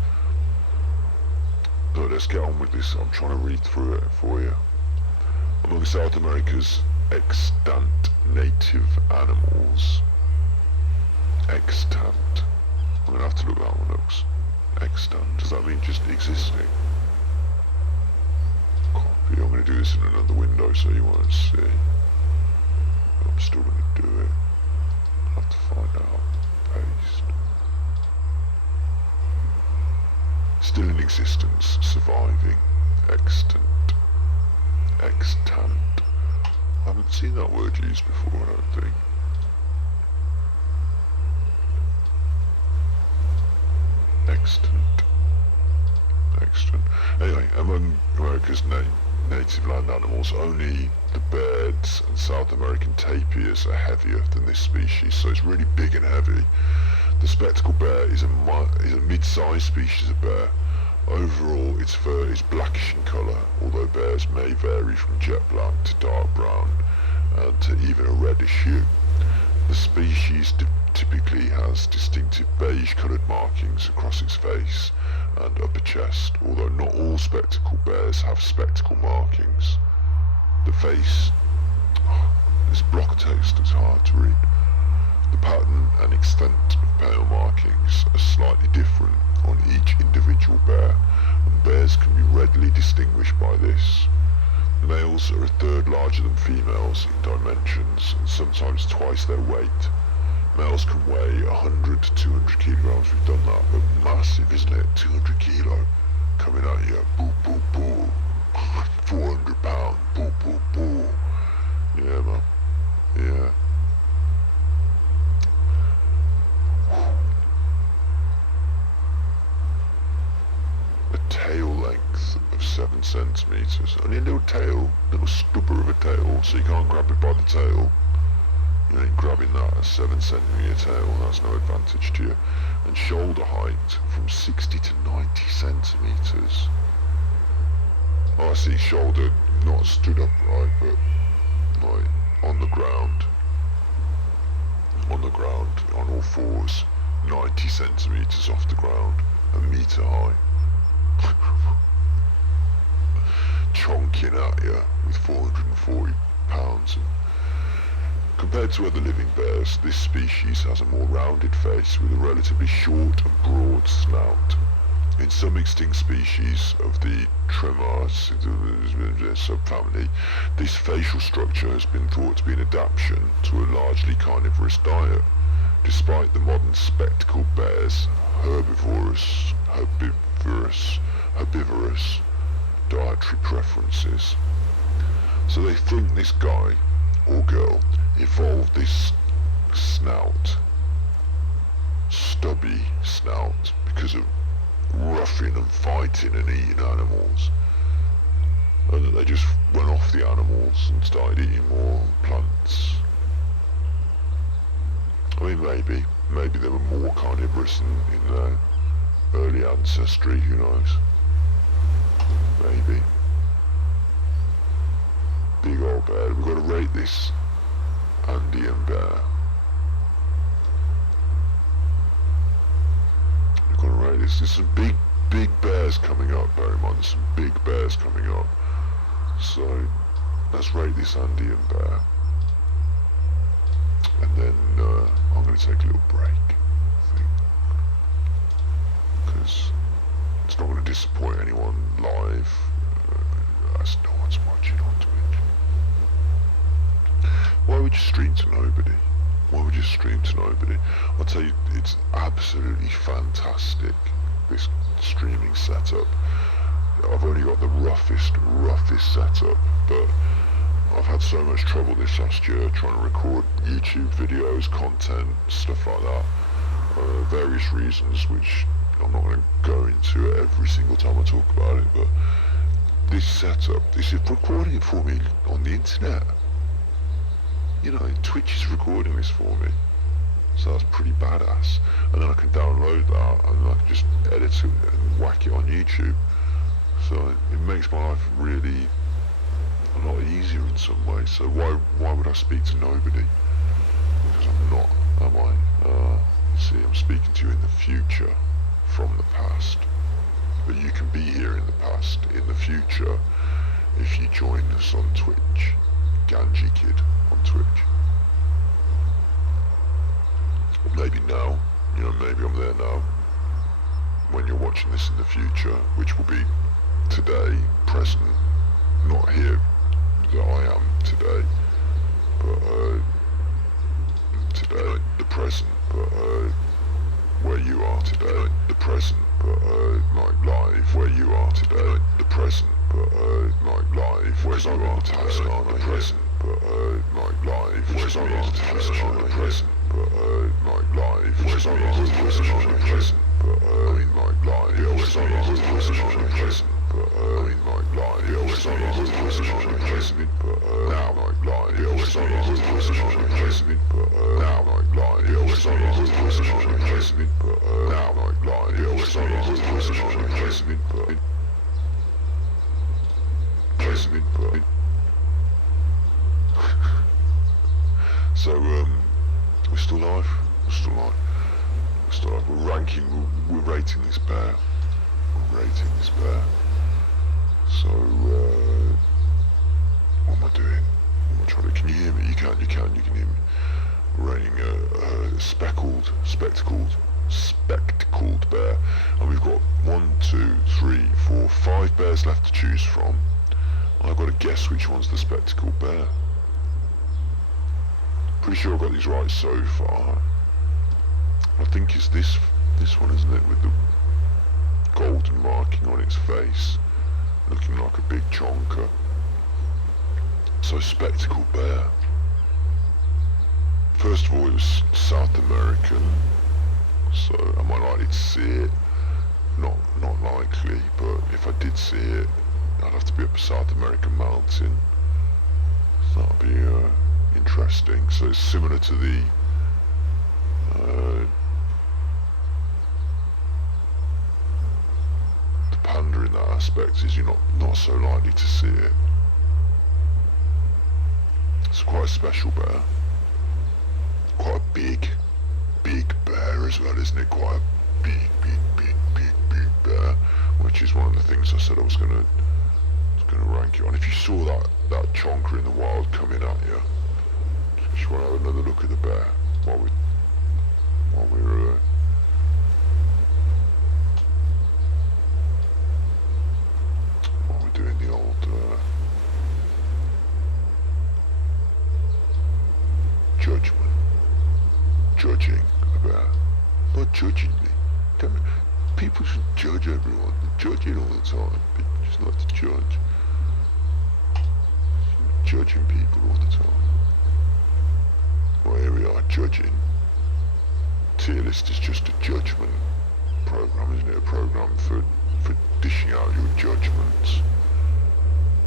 But let's get on with this. I'm trying to read through it for you. Among South America's extant native animals, extant. I'm gonna have to look that one up. Extant. Does that mean just existing? Copy. I'm gonna do this in another window so you won't see. I'm still gonna do it. I have to find out. Paste. still in existence, surviving, extant. I haven't seen that word used before, I don't think. Extant. Anyway, among America's native land animals, only the birds and South American tapirs are heavier than this species, so it's really big and heavy. The spectacled bear is a mid-sized species of bear. Overall, its fur is blackish in colour, although bears may vary from jet black to dark brown and to even a reddish hue. The species typically has distinctive beige-coloured markings across its face and upper chest, although not all spectacled bears have spectacle markings. The face... this block text is hard to read. The pattern and extent of pale markings are slightly different on each individual bear, and bears can be readily distinguished by this. Males are a third larger than females in dimensions, and sometimes twice their weight. Males can weigh 100 to 200 kilograms, we've done that, but massive, isn't it? 200 kilo, coming at you, boo boo boo, 400 pound, boo boo boo. Yeah, man, yeah. A tail length of 7 centimeters. Only a little tail, little stubber of a tail, so you can't grab it by the tail. You ain't grabbing that, a 7 centimeter tail, that's no advantage to you. And shoulder height from 60 to 90 centimeters. Oh, I see shoulder, not stood upright, but like on the ground. On all fours, 90 centimeters off the ground, a meter high. Chonking at you with 440 pounds. Compared to other living bears, this species has a more rounded face with a relatively short and broad snout. In some extinct species of the Tremors subfamily, this facial structure has been thought to be an adaptation to a largely carnivorous diet. Despite the modern spectacled bear's herbivorous dietary preferences. So they think this guy or girl evolved this snout, stubby snout, because of roughing and fighting and eating animals, and that they just went off the animals and started eating more plants. I mean, maybe they were more carnivorous in their early ancestry, who knows? Maybe. Big old bear. We've got to rate this Andean bear. We've got to rate this. There's some big bears coming up, bear in mind. There's some big bears coming up. So, let's rate this Andean bear. And then I'm going to take a little break, I think. Because it's not going to disappoint anyone live, as no one's watching on Twitch. Why would you stream to nobody? I'll tell you, it's absolutely fantastic, this streaming setup. I've only got the roughest setup, but I've had so much trouble this last year trying to record YouTube videos, content, stuff like that. Various reasons, which I'm not going to go into every single time I talk about it, but this setup, this is recording it for me on the internet. You know, Twitch is recording this for me. So that's pretty badass. And then I can download that and I can just edit it and whack it on YouTube. So it makes my life really a lot easier in some ways. So why would I speak to nobody? Because I'm not, am I? You see, I'm speaking to you in the future from the past. But you can be here in the past, in the future, if you join us on Twitch. Ganji Kid on Twitch. Or maybe now, you know, maybe I'm there now. When you're watching this in the future, which will be today, present, not here that I am today, but today, the present, but where you are today, the present. but like live where you are today, the present, but like live where you are today, the present, but like live where you are today, the present, but like live where you are today, the present, but like live where you are today, the present, but like live where you are today, the present, but now like live where you are today, the present, but now like live where you are today, the present, but now like live where you are today, the present, but present, but so we're still live, we're ranking, we're rating this bear, so what am I doing, can you hear me? You can hear me. We're rating a spectacled bear, and we've got 1, 2, 3, 4, 5 bears left to choose from. I've got to guess which one's the spectacled bear. Pretty sure I've got these right so far. I think it's this one, isn't it, with the golden marking on its face, looking like a big chonker. So spectacled bear. First of all, it was South American, so am I likely to see it? Not likely, but if I did see it, I'd have to be up a South American mountain. So that'd be interesting. So it's similar to the panda in that aspect, is you're not so likely to see it. It's quite a special bear. Quite a big bear as well, isn't it? Quite a big bear, which is one of the things I said I was gonna rank it on. If you saw that chonker in the wild coming at you, just want to have another look at the bear while we're doing the old judging a bear. Not judging me. People should judge everyone. They're judging all the time. People just like to judge. Judging people all the time. Well, here we are, judging. Tier list is just a judgment program, isn't it? A program for dishing out your judgments.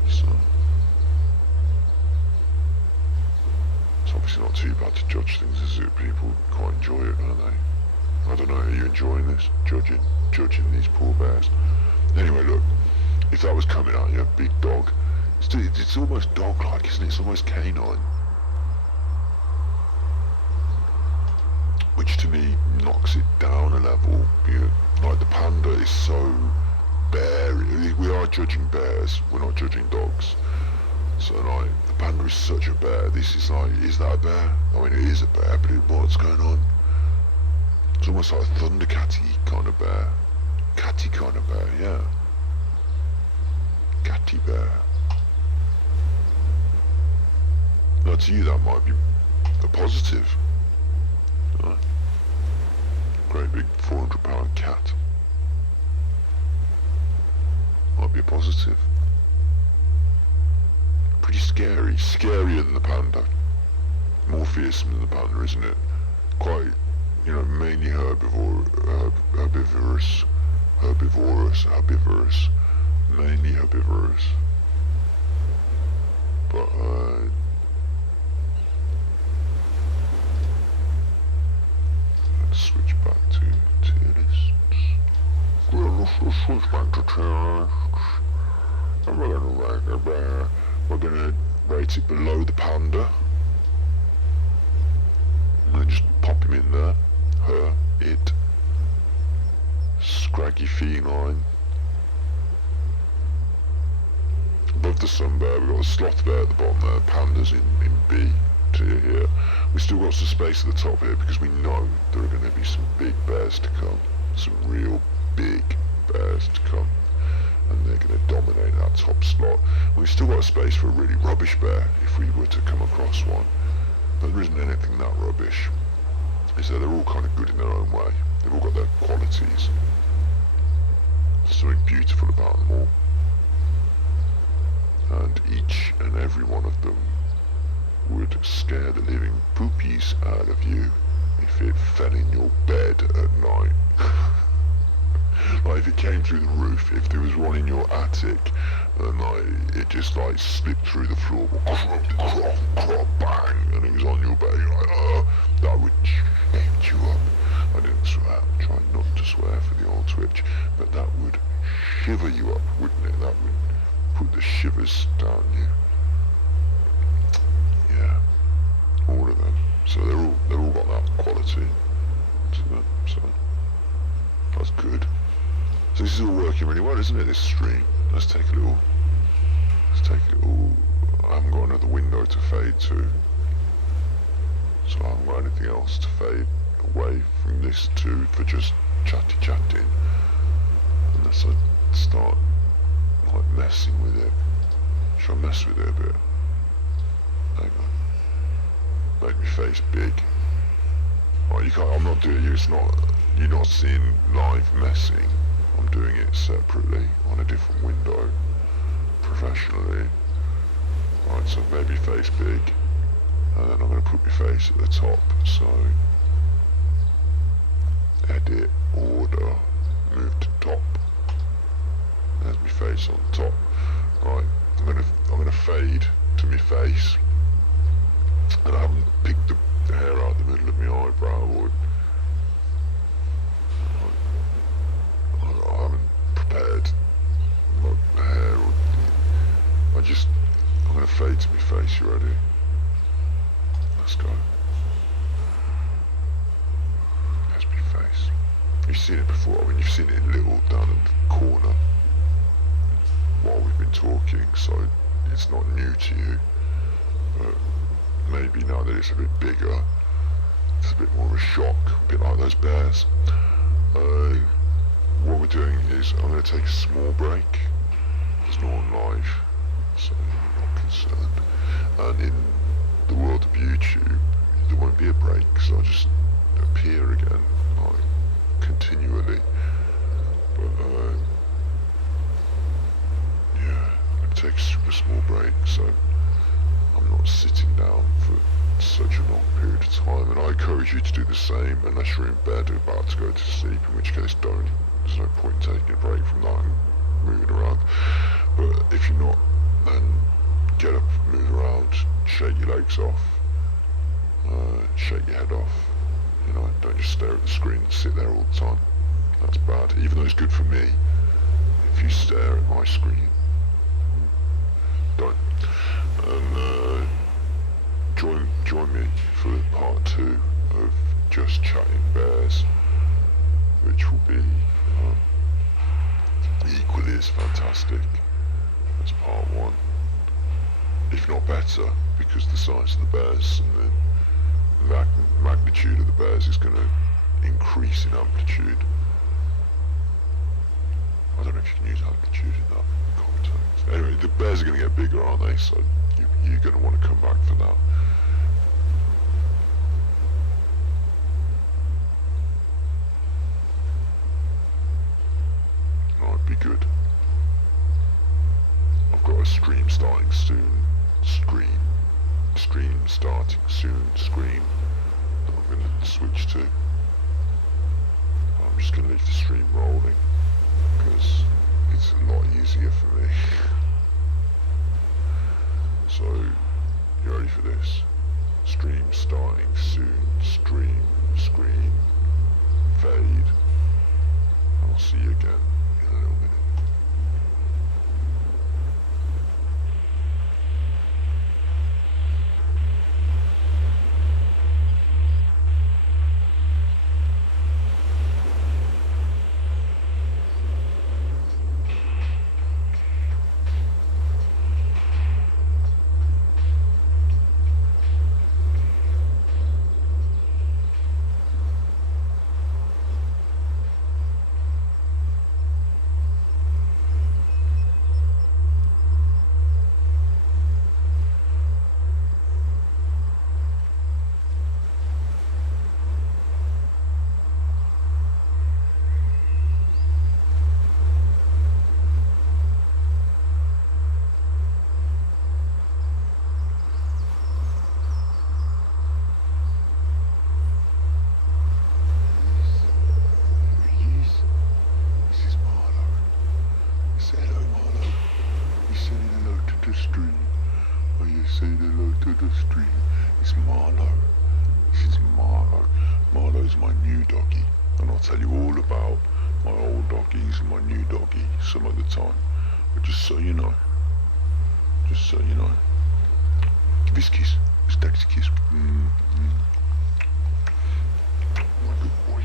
So it's obviously not too bad to judge things, is it? People quite enjoy it, don't they? I don't know, are you enjoying this? Judging these poor bears. Anyway, look, if that was coming at you, big dog, it's almost dog-like, isn't it? It's almost canine. Which to me knocks it down a level. Like the panda is so bear. We are judging bears, we're not judging dogs. So like, the panda is such a bear. This is like, is that a bear? I mean, it is a bear, but what's going on? It's almost like a thundercatty kind of bear. Catty kind of bear, yeah. Catty bear. Now to you that might be a positive. Right? Great big 400-pound cat. Might be a positive. Pretty scary. Scarier than the panda. More fearsome than the panda, isn't it? Quite, mainly herbivorous. Mainly herbivorous. But, let's switch back to tier lists. Well, let's switch back to tier lists. And we're gonna rank a bear. We're gonna rate it below the panda. I'm gonna just pop him in there. Her, it. Scraggy feline. Above the sun bear, we've got the sloth bear at the bottom there. Pandas in B tier here. We still got some space at the top here because we know there are going to be some big bears to come. Some real big bears to come. And they're going to dominate that top slot. We've still got a space for a really rubbish bear if we were to come across one. But there isn't anything that rubbish. Is that they're all kind of good in their own way. They've all got their qualities. There's something beautiful about them all. And each and every one of them would scare the living poopies out of you if it fell in your bed at night. Like if it came through the roof, if there was one in your attic, and like it just like slipped through the floor, bang, and it was on your bed, you're like, that would shake you up. I didn't swear, try not to swear for the old Twitch, but that would shiver you up, wouldn't it? That would put the shivers down you. Yeah, all of them. So they're all got that quality to them. So that's good. So this is all working really well, isn't it? This stream. Let's take a little. I haven't got another window to fade to, so I haven't got anything else to fade away from this to for just chatting. Unless I start like messing with it. Should I mess with it a bit? Hang on. Make my face big. Oh, you can't. I'm not doing it. It's not. You're not seeing live messing. I'm doing it separately on a different window, professionally. Right, so maybe face big, and then I'm going to put my face at the top. So edit, order, move to top. There's my face on top. Right, I'm gonna fade to my face, and I haven't picked the hair out the middle of my eyebrow or. I haven't prepared my hair or I'm gonna fade to my face. You ready? Let's go. There's my face. You've seen it before. I mean, you've seen it little down in the corner while we've been talking, so it's not new to you. But maybe now that it's a bit bigger, it's a bit more of a shock, a bit like those bears. What we're doing is I'm going to take a small break. There's no one live, so I'm not concerned. And in the world of YouTube, there won't be a break, so I'll just appear again, like, continually. But, yeah, I'm going to take a super small break, so I'm not sitting down for such a long period of time. And I encourage you to do the same, unless you're in bed about to go to sleep, in which case don't. There's no point in taking a break from that and moving around. But if you're not, then get up, move around, shake your legs off, shake your head off. You know, don't just stare at the screen and sit there all the time. That's bad. Even though it's good for me, if you stare at my screen, don't. And join me for part 2 of Just Chatting Bears, which will be equally as fantastic as part 1, if not better, because the size of the bears and the magnitude of the bears is going to increase in amplitude. I don't know if you can use amplitude in that context. Anyway, the bears are going to get bigger, aren't they? So you're going to want to come back for that. Be good. I've got a stream starting soon. Stream starting soon. Screen that I'm going to switch to. I'm just going to leave the stream rolling because it's a lot easier for me. So, you ready for this? Stream starting soon. Screen, fade. I'll see you again in a little minute. saying hello to the stream? Are you saying hello to the stream? It's Marlo. This is Marlo. Marlo's my new doggy, and I'll tell you all about my old doggies and my new doggy some other time. But just so you know, give his kiss. It's Daddy's kiss. My good boy.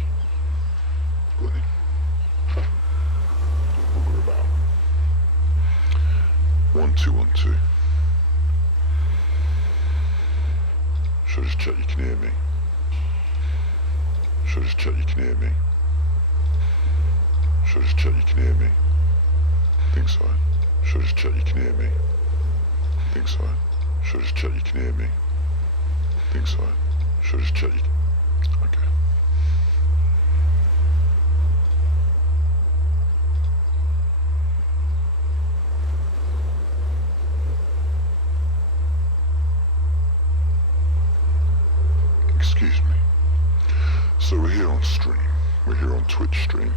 Go on then. Don't bugger about. 1 2 1 2. Should I just check you can hear me? Should I just check you can hear me? Should I just check you can hear me? Think so. Should I just check you can hear me? Think so. Should I just check you can hear me? Think so. Should I just check you... Okay. Excuse me. So we're here on stream. We're here on Twitch stream.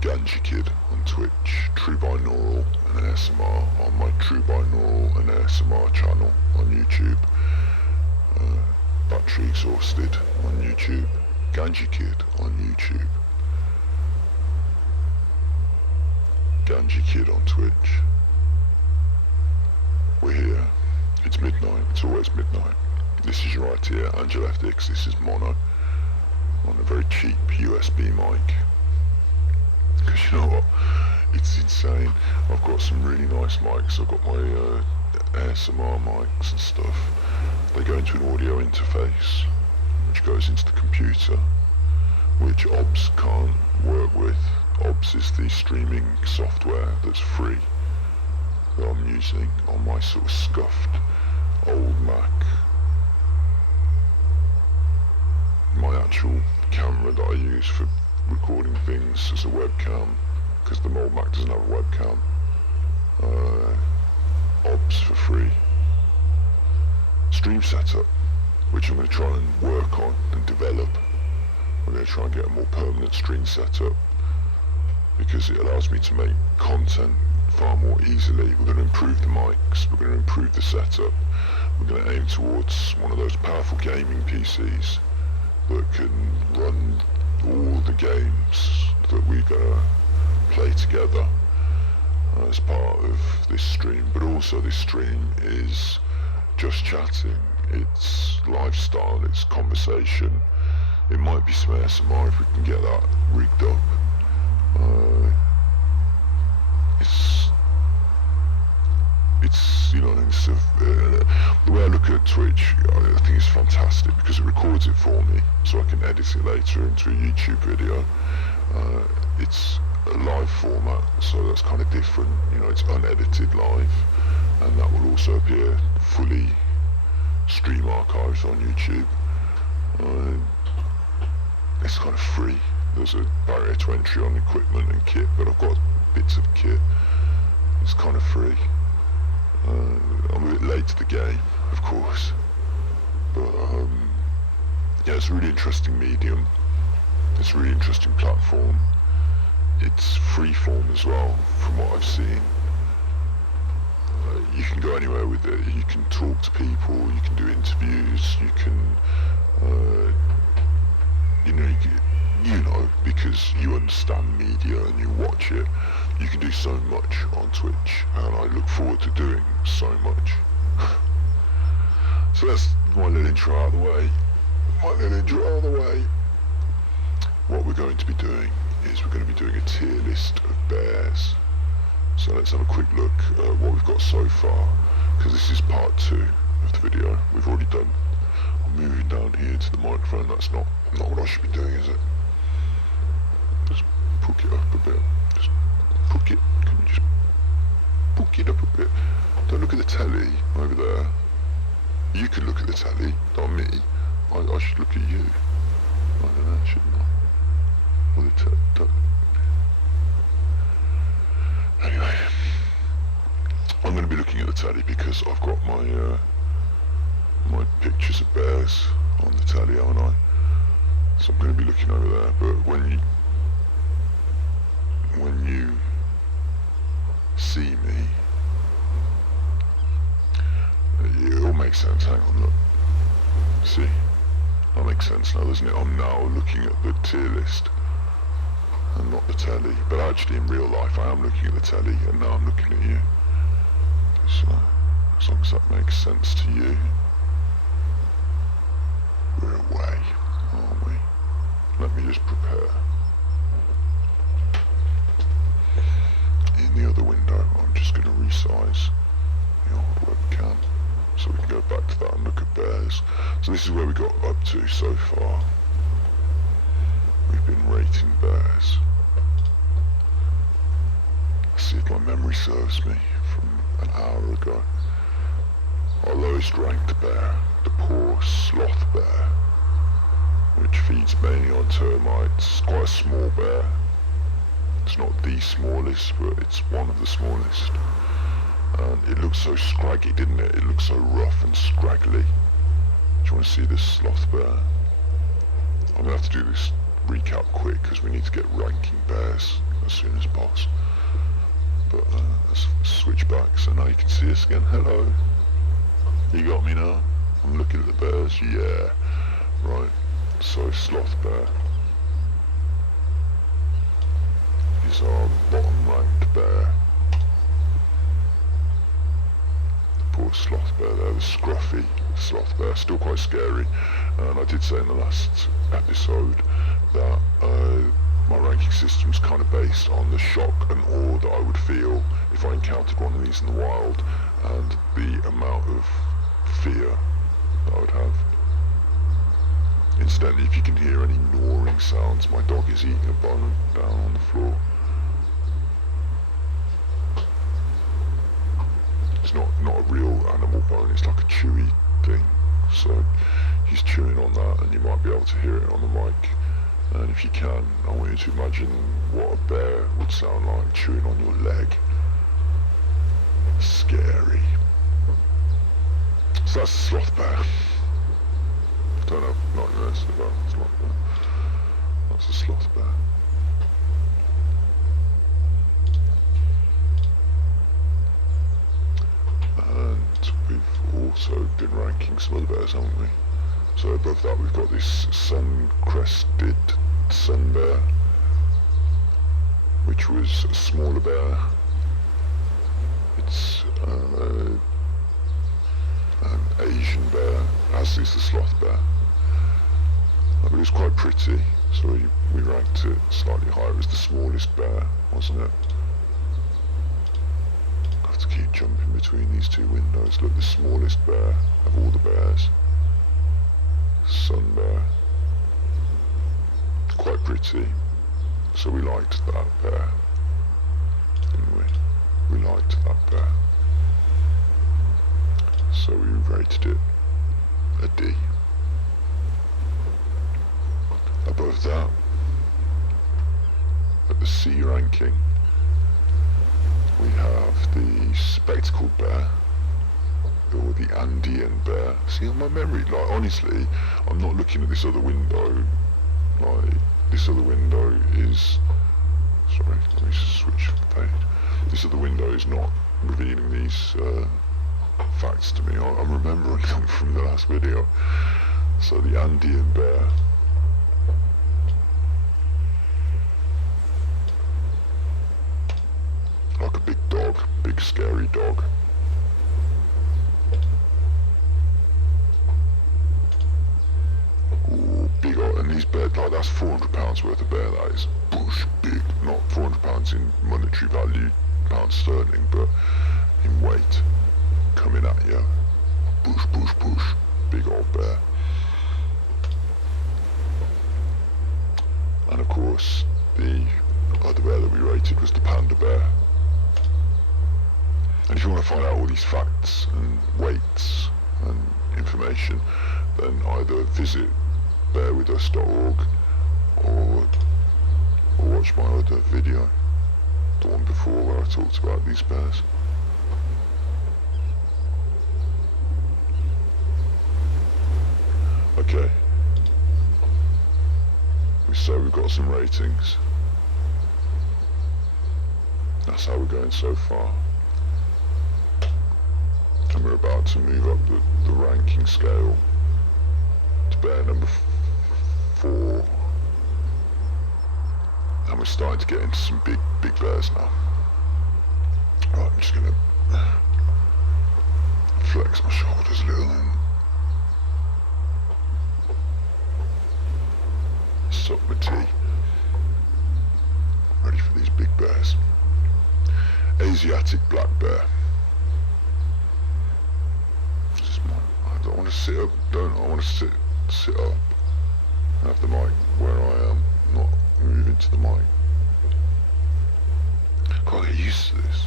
Ganji Kid on Twitch, True Binaural and ASMR on my True Binaural and ASMR channel on YouTube. Battery Exhausted on YouTube. Ganji Kid on YouTube. Ganji Kid on Twitch. We're here. It's midnight. It's always midnight. This is your right ear, Angel FX. This is mono on a very cheap USB mic. Because you know what, it's insane. I've got some really nice mics. I've got my ASMR mics and stuff. They go into an audio interface, which goes into the computer, which OBS can't work with. OBS is the streaming software that's free that I'm using on my sort of scuffed old Mac. My actual camera that I use for recording things as a webcam, because the old Mac doesn't have a webcam. OBS for free. Stream setup, which I'm going to try and work on and develop. I'm going to try and get a more permanent stream setup because it allows me to make content far more easily. We're going to improve the mics, we're going to improve the setup, we're going to aim towards one of those powerful gaming PCs that can run all the games that we're gonna play together as part of this stream. But also this stream is just chatting, it's lifestyle, it's conversation. It might be some ASMR if we can get that rigged up. It's you know, it's the way I look at Twitch, I think it's fantastic because it records it for me, so I can edit it later into a YouTube video. It's a live format, so that's kind of different. You know, it's unedited live, and that will also appear fully stream archives on YouTube. It's kind of free. There's a barrier to entry on equipment and kit, but I've got bits of kit. It's kind of free. I'm a bit late to the game, of course, but yeah, it's a really interesting medium. It's a really interesting platform. It's freeform as well, from what I've seen. You can go anywhere with it. You can talk to people. You can do interviews. You can, you know, because you understand media and you watch it. You can do so much on Twitch, and I look forward to doing so much. So that's my little intro out of the way. What we're going to be doing is we're going to be doing a tier list of bears. So let's have a quick look at what we've got so far, because this is part 2 of the video. We've already done. I'm moving down here to the microphone. That's not what I should be doing, is it? Just hook it up a bit. Just hook it. Can you just hook it up a bit? Don't look at the telly over there. You can look at the telly, not me. I should look at you. I don't know, shouldn't I? Or the telly. Anyway, I'm going to be looking at the telly because I've got my my pictures of bears on the telly, aren't I? So I'm going to be looking over there. But when you see me. It all makes sense. Hang on, look. See? That makes sense now, doesn't it? I'm now looking at the tier list and not the telly. But actually in real life I am looking at the telly and now I'm looking at you. So, as long as that makes sense to you. We're away, aren't we? Let me just prepare. In the other window, I'm just going to resize the old webcam so we can go back to that and look at bears. So this is where we got up to so far. We've been rating bears. See if my memory serves me from an hour ago. Our lowest ranked bear, the poor sloth bear, which feeds mainly on termites. Quite a small bear. It's not the smallest, but it's one of the smallest. And it looked so scraggy, didn't it? It looked so rough and scraggly. Do you want to see this sloth bear? I'm going to have to do this recap quick because we need to get ranking bears as soon as possible. But let's switch back so now you can see us again. Hello. You got me now? I'm looking at the bears. Yeah. Right. So sloth bear is our bottom ranked bear. The poor sloth bear there, the scruffy sloth bear, still quite scary. And I did say in the last episode that my ranking system's kind of based on the shock and awe that I would feel if I encountered one of these in the wild and the amount of fear that I would have. Incidentally, if you can hear any gnawing sounds, my dog is eating a bone down on the floor. It's not a real animal bone, it's like a chewy thing. So he's chewing on that and you might be able to hear it on the mic. And if you can, I want you to imagine what a bear would sound like chewing on your leg. Scary. So that's a sloth bear. Don't know, not noticed about a sloth bear. That's a sloth bear. And we've also been ranking some other bears, haven't we? So above that we've got this sun-crested sun bear, which was a smaller bear. It's an Asian bear, as is the sloth bear. But it was quite pretty, so we ranked it slightly higher. It was the smallest bear, wasn't it? I have to keep jumping between these two windows. Look, the smallest bear of all the bears. Sun bear. Quite pretty. So we liked that bear, didn't we? We liked that bear. So we rated it a D. Above that, at the C ranking, we have the spectacled bear, or the Andean bear. See, on my memory, like, honestly, I'm not looking at this other window. Like, this other window is... Sorry, let me switch the page. This other window is not revealing these facts to me. I'm remembering them from the last video. So the Andean bear. Like a big dog, big scary dog. Ooh, big, and these bears, like, that's £400 worth of bear, that is. Bush, big, not £400 in monetary value, pounds sterling, but in weight, coming at you. Bush, bush, bush, big old bear. And of course, the other bear that we rated was the panda bear. And if you want to find out all these facts and weights and information, then either visit bearwithus.org or watch my other video, the one before where I talked about these bears. Okay, so we've got some ratings. That's how we're going so far. And we're about to move up the ranking scale to bear number 4. And we're starting to get into some big bears now. Right, I'm just gonna flex my shoulders a little and suck my tea. Ready for these big bears. Asiatic black bear. I don't want to sit up, I want to sit up. Have the mic where I am, not move into the mic. Can't get used to this.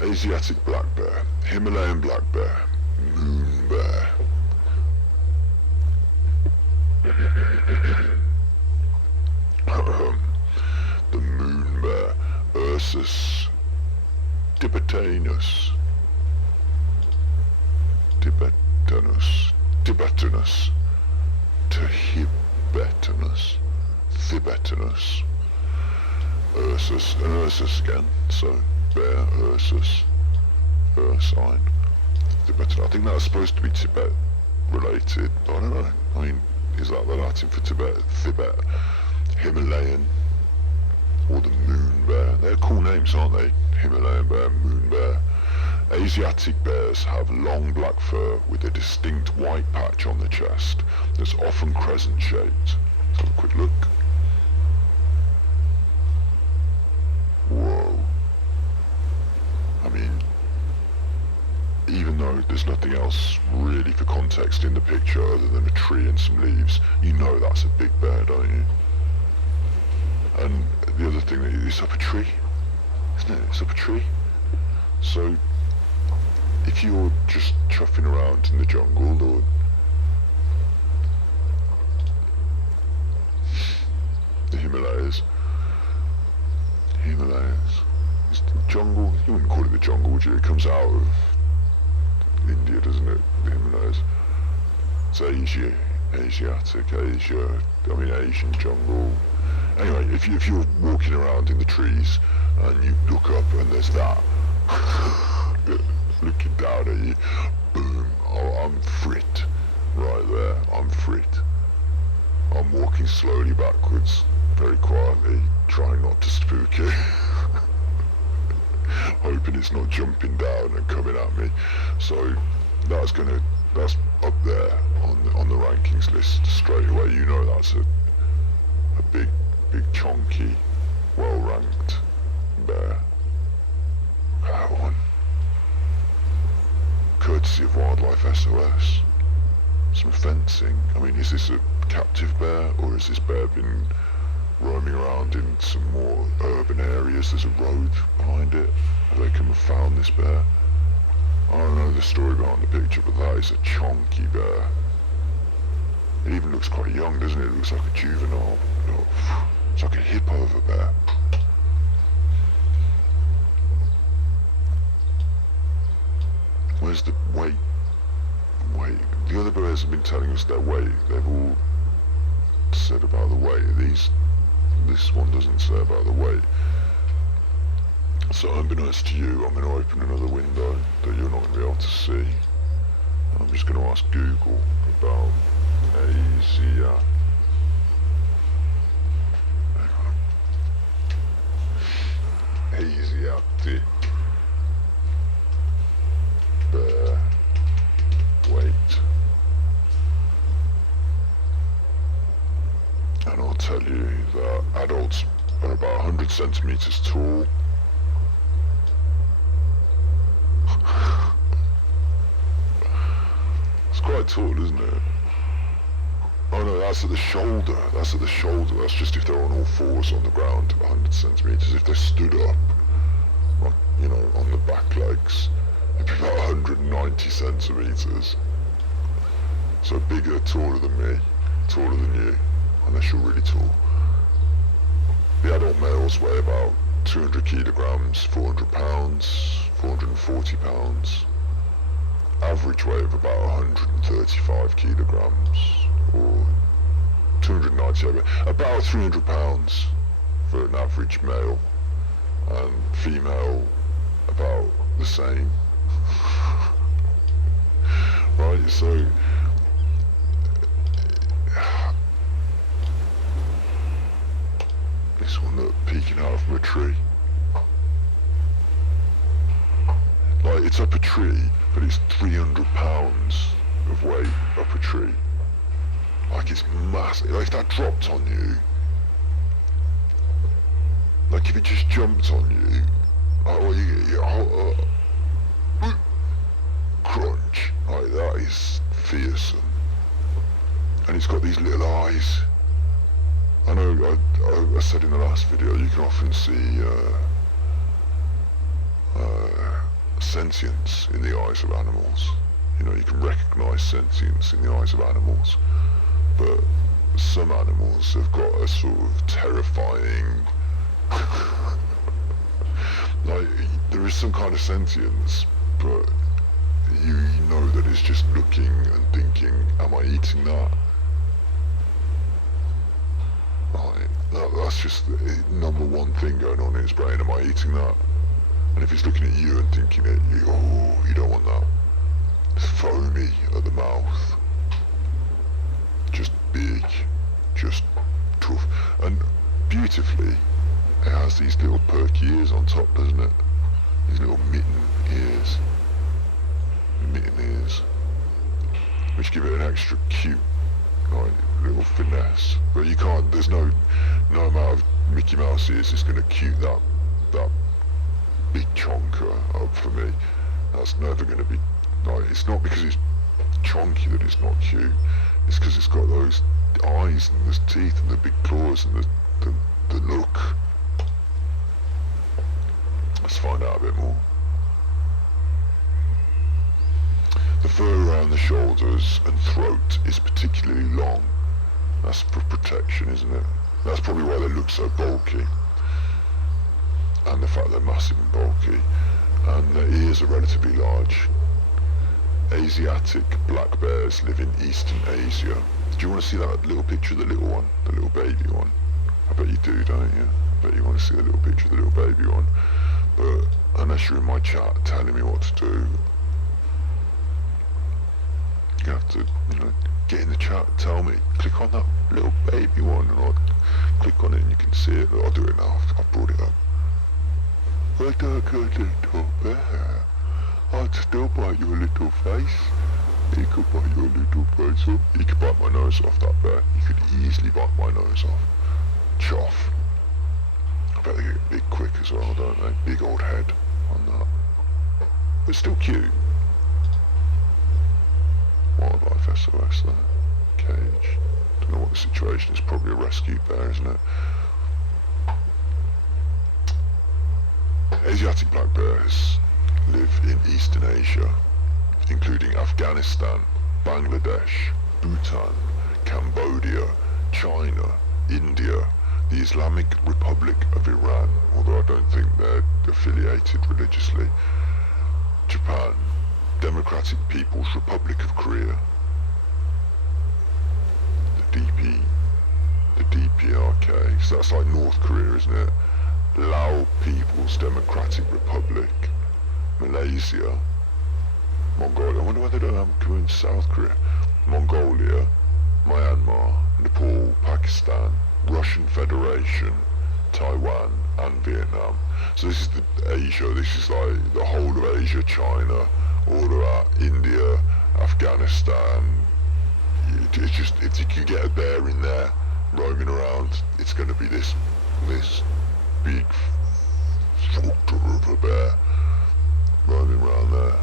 Asiatic black bear, Himalayan black bear, moon bear. The moon bear, Ursus tibetanus. Tibetanus, Tibetanus, Ursus, and Ursus again, so bear, Ursus, Ursine, Tibetan. I think that's supposed to be Tibet related, I don't know. I mean, is that the Latin for Tibet? Himalayan, or the moon bear? They're cool names, aren't they? Himalayan bear, moon bear. Asiatic bears have long black fur with a distinct white patch on the chest that's often crescent-shaped. Let's have a quick look. Whoa. I mean, even though there's nothing else really for context in the picture other than a tree and some leaves, you know that's a big bear, don't you? And the other thing, it's up a tree, isn't it? It's up a tree. So, if you're just chuffing around in the jungle or the Himalayas, it's the jungle, you wouldn't call it the jungle, would you? It comes out of India, doesn't it? The Himalayas. It's Asiatic, Asian jungle. Anyway, if you're walking around in the trees and you look up and there's that looking down at you, boom, oh, I'm frit, right there, I'm frit. I'm walking slowly backwards, very quietly, trying not to spook it. Hoping it's not jumping down and coming at me. So that's up there on the rankings list straight away. You know that's a big chonky, well ranked bear. That one. Courtesy of Wildlife SOS. Some fencing. I mean, is this a captive bear, or has this bear been roaming around in some more urban areas? There's a road behind it. Have they come and found this bear? I don't know the story behind the picture, but that is a chonky bear. It even looks quite young, doesn't it? It looks like a juvenile. It's like a hippo of a bear. Where's the weight? The other bears have been telling us their weight. They've all said about the weight. This one doesn't say about the weight. So unbeknownst to you, I'm going to open another window that you're not going to be able to see. I'm just going to ask Google about Asia. Asiatic bear weight. And I'll tell you that adults are about 100 centimeters tall. It's quite tall, isn't it? Oh no, that's at the shoulder. That's just if they're on all fours on the ground, 100 centimeters. If they're stood up, like, you know, on the back legs, it'd be about 190 centimeters. So bigger, taller than me, taller than you, unless you're really tall. The adult males weigh about 200 kilograms, 400 pounds, 440 pounds. Average weight of about 135 kilograms, or 290, about 300 pounds for an average male. and female about the same. Right, so this one that peeking out from a tree. Like, it's up a tree, but it's 300 pounds of weight up a tree. Like, it's massive. Like, if that dropped on you, like if it just jumped on you, oh, crunch. Like, that is fearsome. And it's got these little eyes. I know, I said in the last video, you can often see sentience in the eyes of animals. You know, you can recognise sentience in the eyes of animals. But some animals have got a sort of terrifying... like, there is some kind of sentience, but you know that it's just looking and thinking, am I eating that? That's just the number one thing going on in his brain. Am I eating that? And if he's looking at you and thinking it, you don't want that. It's foamy at the mouth. Just big. Just tough. And beautifully, it has these little perky ears on top, doesn't it? These little mitten ears. Mitten ears. Which give it an extra cute, like, little finesse. But you can't, there's no amount of Mickey Mouse ears is going to cute that big chonker up for me. That's never going to be, like, it's not because it's chonky that it's not cute. It's because it's got those eyes and the teeth and the big claws and the look. Let's find out a bit more. The fur around the shoulders and throat is particularly long. That's for protection, isn't it? That's probably why they look so bulky. And the fact they're massive and bulky. And their ears are relatively large. Asiatic black bears live in Eastern Asia. Do you want to see that little picture of the little one? The little baby one? I bet you do, don't you? I bet you want to see the little picture of the little baby one. But unless you're in my chat telling me what to do, you have to, get in the chat and tell me. Click on that little baby one, and I'll click on it and you can see it. I'll do it now. I've brought it up. What a good little bear. I'd still bite your little face. You could bite your little face off. You could bite my nose off, that bear. You could easily bite my nose off. Choff. I bet they get big quick as well, don't they? Big old head on that. But still cute. Wildlife SOS there. Cage. Don't know what the situation is. Probably a rescue bear, isn't it? Asiatic black bears live in Eastern Asia, including Afghanistan, Bangladesh, Bhutan, Cambodia, China, India, the Islamic Republic of Iran, although I don't think they're affiliated religiously, Japan, Democratic People's Republic of Korea, the DPRK, so that's like North Korea, isn't it? Lao People's Democratic Republic, Malaysia, Mongolia, I wonder why they don't have them in South Korea, Mongolia, Myanmar, Nepal, Pakistan, Russian Federation, Taiwan and Vietnam. So this is the Asia, this is like the whole of Asia, China, all of that, India, Afghanistan. It's just, if you can get a bear in there roaming around, it's going to be this big structure of a bear roaming around there.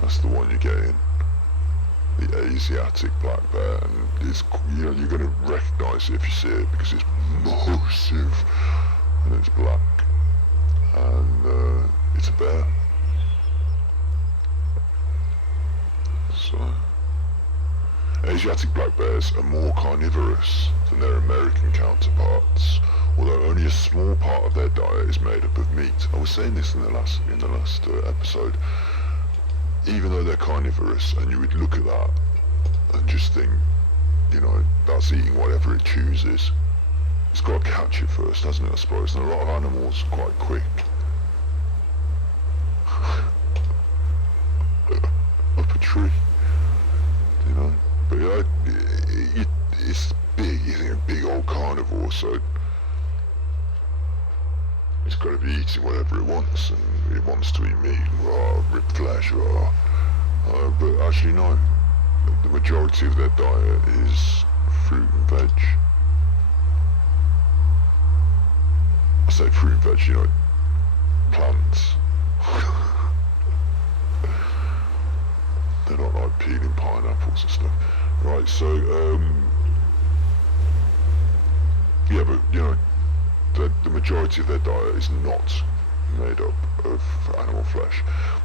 That's the one you're getting. The Asiatic black bear, and it's, you're going to recognise it if you see it because it's massive and it's black and it's a bear. So Asiatic black bears are more carnivorous than their American counterparts, although only a small part of their diet is made up of meat. I was saying this in the last episode. Even though they're carnivorous, and you would look at that and just think, that's eating whatever it chooses. It's got to catch it first, hasn't it, I suppose? And a lot of animals are quite quick tree, you know. But it's big, isn't it? A big old carnivore, so it's got to be eating whatever it wants, and it wants to eat meat, ripped flesh, but actually no, the majority of their diet is fruit and veg. I say fruit and veg, you know, plants. They're not like peeling pineapples and stuff. Right, so, yeah, but, you know, the majority of their diet is not made up of animal flesh.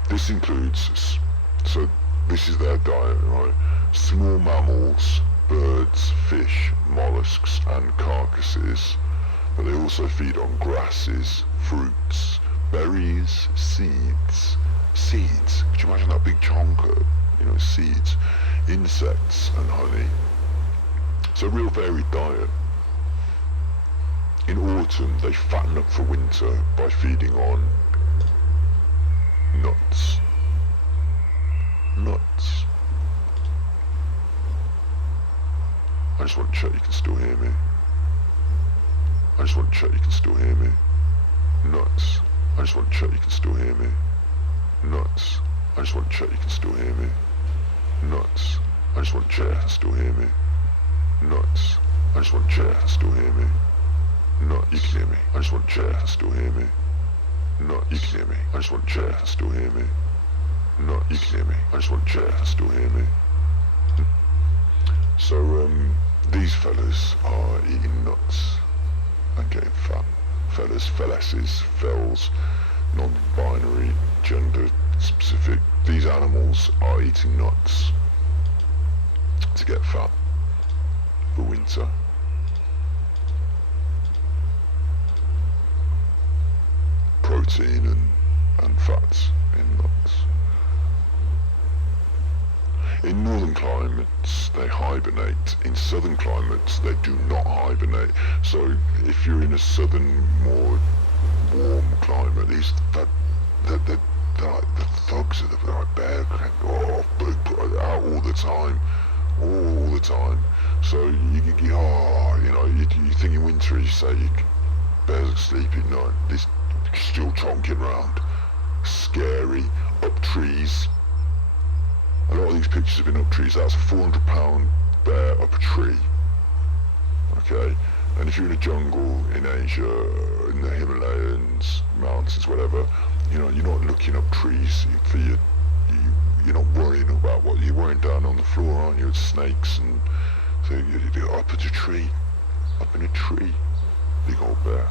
This includes, so this is their diet, right? Small mammals, birds, fish, mollusks, and carcasses. But they also feed on grasses, fruits, berries, seeds. Seeds? Could you imagine that big chunk of, you know, seeds, insects, and honey? It's a real varied diet. In autumn, they fatten up for winter by feeding on nuts. Nuts. I just want to check you can still hear me. I just want to check you can still hear me. Nuts. I just want to check you can still hear me. Nuts. I just want to check you can still hear me. Nuts. I just want to check you can still hear me. Nuts. I just want to check you can still hear me. Nuts. You can hear me. I just want to check you can still hear me. Nuts. You can hear me. I just want to check you can still hear me. Nuts. You can hear me. I just want to check you can still hear me. So, these fellas are eating nuts and getting fat. Fellasses, fells, non-binary, gender specific. These animals are eating nuts to get fat for winter. Protein and fats in nuts. In northern climates, they hibernate. In southern climates, they do not hibernate. So, if you're in a southern, more warm climate, they're like the thugs of the like bear, out all the time. All the time. So, you think in winter, you say bears are sleeping, no, they're still chonking around. Scary, up trees. A lot of these pictures have been up trees. That's a 400-pound bear up a tree. Okay? And if you're in a jungle in Asia, in the Himalayas, mountains, whatever, you know, you're not looking up trees for you're not worrying about what you're worrying down on the floor, aren't you? It's snakes, and so you're up at a tree. Up in a tree. Big old bear.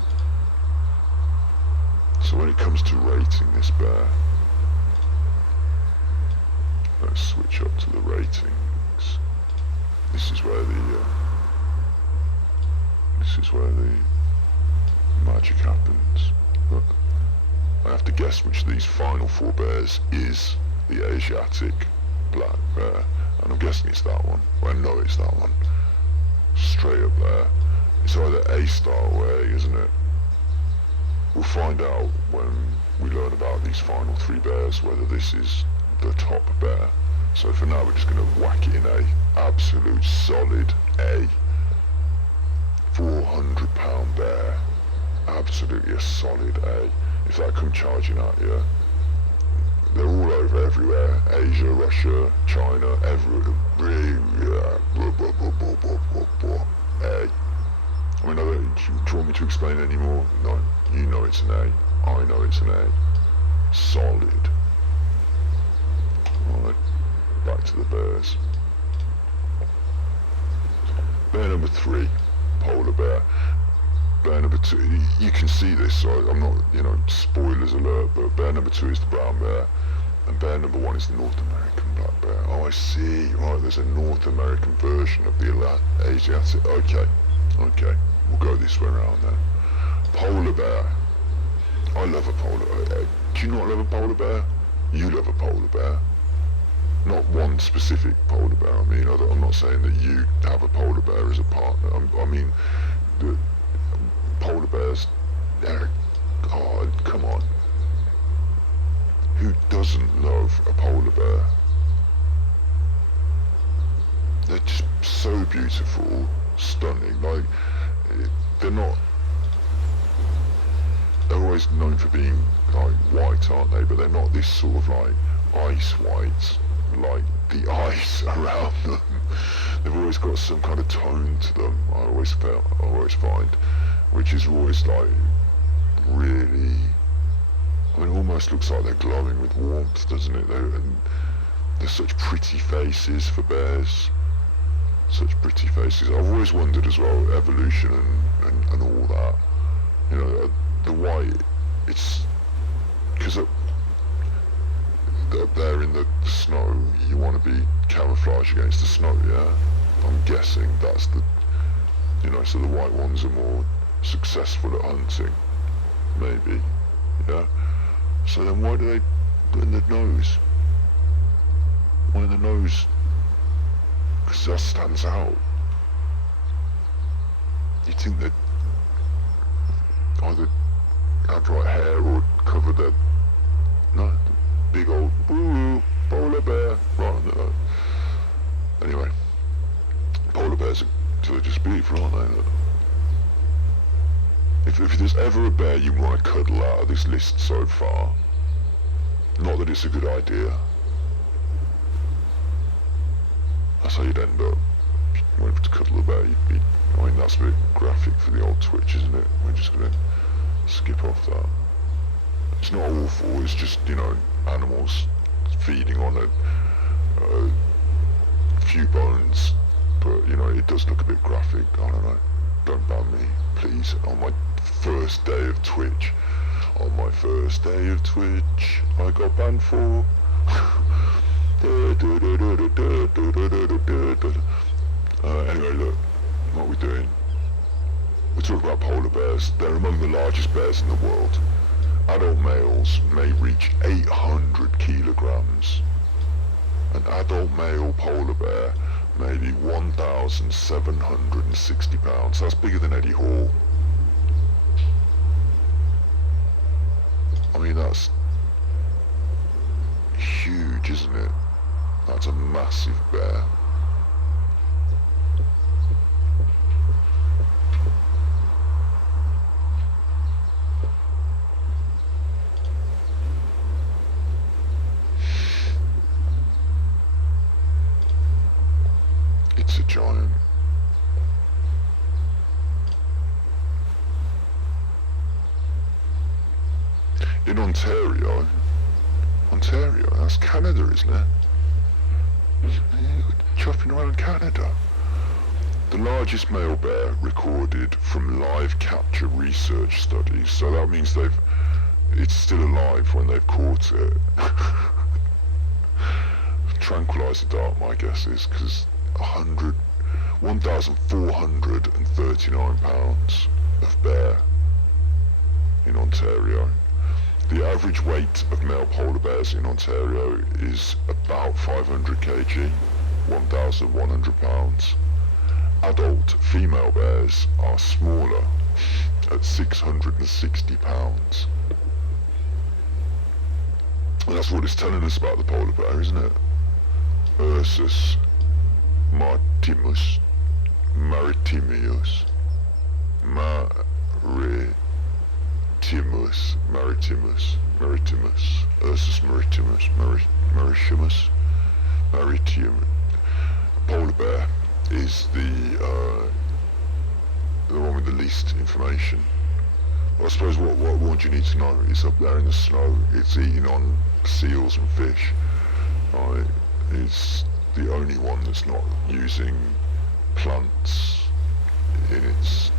So when it comes to rating this bear, let's switch up to the ratings. This is where the magic happens. But I have to guess which of these final four bears is the Asiatic black bear, and I'm guessing it's that one. Well, I know it's that one. Straight up there. It's either A star or A, isn't it? We'll find out when we learn about these final three bears whether this is the top bear. So for now we're just going to whack it in A. Absolute solid A. 400-pound bear. Absolutely a solid A. If that come charging at you, they're all over everywhere. Asia, Russia, China, everywhere. A. I mean, do you want me to explain any more? No. You know it's an A. I know it's an A. Solid. Alright, back to the bears. Bear number 3, polar bear. Bear number 2, you can see this, so I'm not, spoilers alert, but bear number 2 is the brown bear, and bear number 1 is the North American black bear. Oh, I see. Right, there's a North American version of the Asiatic. Okay, we'll go this way around then. Polar bear. I love a polar bear. Do you not love a polar bear? You love a polar bear. Not one specific polar bear. I mean, I'm not saying that you have a polar bear as a partner. I mean, the polar bears, oh, come on. Who doesn't love a polar bear? they're just so beautiful, stunning. Like, they're always known for being like white, aren't they? But they're not this sort of like ice white, like the ice around them. They've always got some kind of tone to them. I always find, which is always like really. I mean, it almost looks like they're glowing with warmth, doesn't it? They're such pretty faces for bears. Such pretty faces. I've always wondered as well, evolution and all that. You know, the white, it's because up there in the snow, you want to be camouflaged against the snow, yeah? I'm guessing that's the, you know, so the white ones are more successful at hunting, maybe, yeah? So then why do they put in the nose? Why in the nose? Because that stands out. You think they'd either had right hair or cover their, no, big old polar bear right on the, anyway, polar bears are just beautiful, aren't they? If there's ever a bear you want to cuddle out of this list so far, not that it's a good idea, that's how you'd end up. When to cuddle a bear, you'd be, I mean, that's a bit graphic for the old Twitch, isn't it? We're just going to skip off that. It's not awful, it's just, you know, animals feeding on a few bones, but, you know, it does look a bit graphic. I don't know. Don't ban me, please. On my first day of Twitch. On my first day of Twitch, I got banned for... anyway, look, what are we doing? We're talking about polar bears. They're among the largest bears in the world. Adult males may reach 800 kilograms. An adult male polar bear may be 1,760 pounds. That's bigger than Eddie Hall. I mean, that's huge, isn't it? That's a massive bear. It's a giant. In Ontario, that's Canada, isn't it? Chopping around Canada. The largest male bear recorded from live capture research studies, so that means it's still alive when they've caught it. Tranquilizer dart, my guess is, because 1,439 pounds of bear in Ontario. The average weight of male polar bears in Ontario is about 500 kg, 1,100 pounds. Adult female bears are smaller, at 660 pounds. And that's what it's telling us about the polar bear, isn't it? Ursus maritimus, Ursus maritimus, maritimus. Polar bear is the one with the least information. Well, I suppose what do you need to know? It's up there in the snow. It's eating on seals and fish. It's the only one that's not using plants in its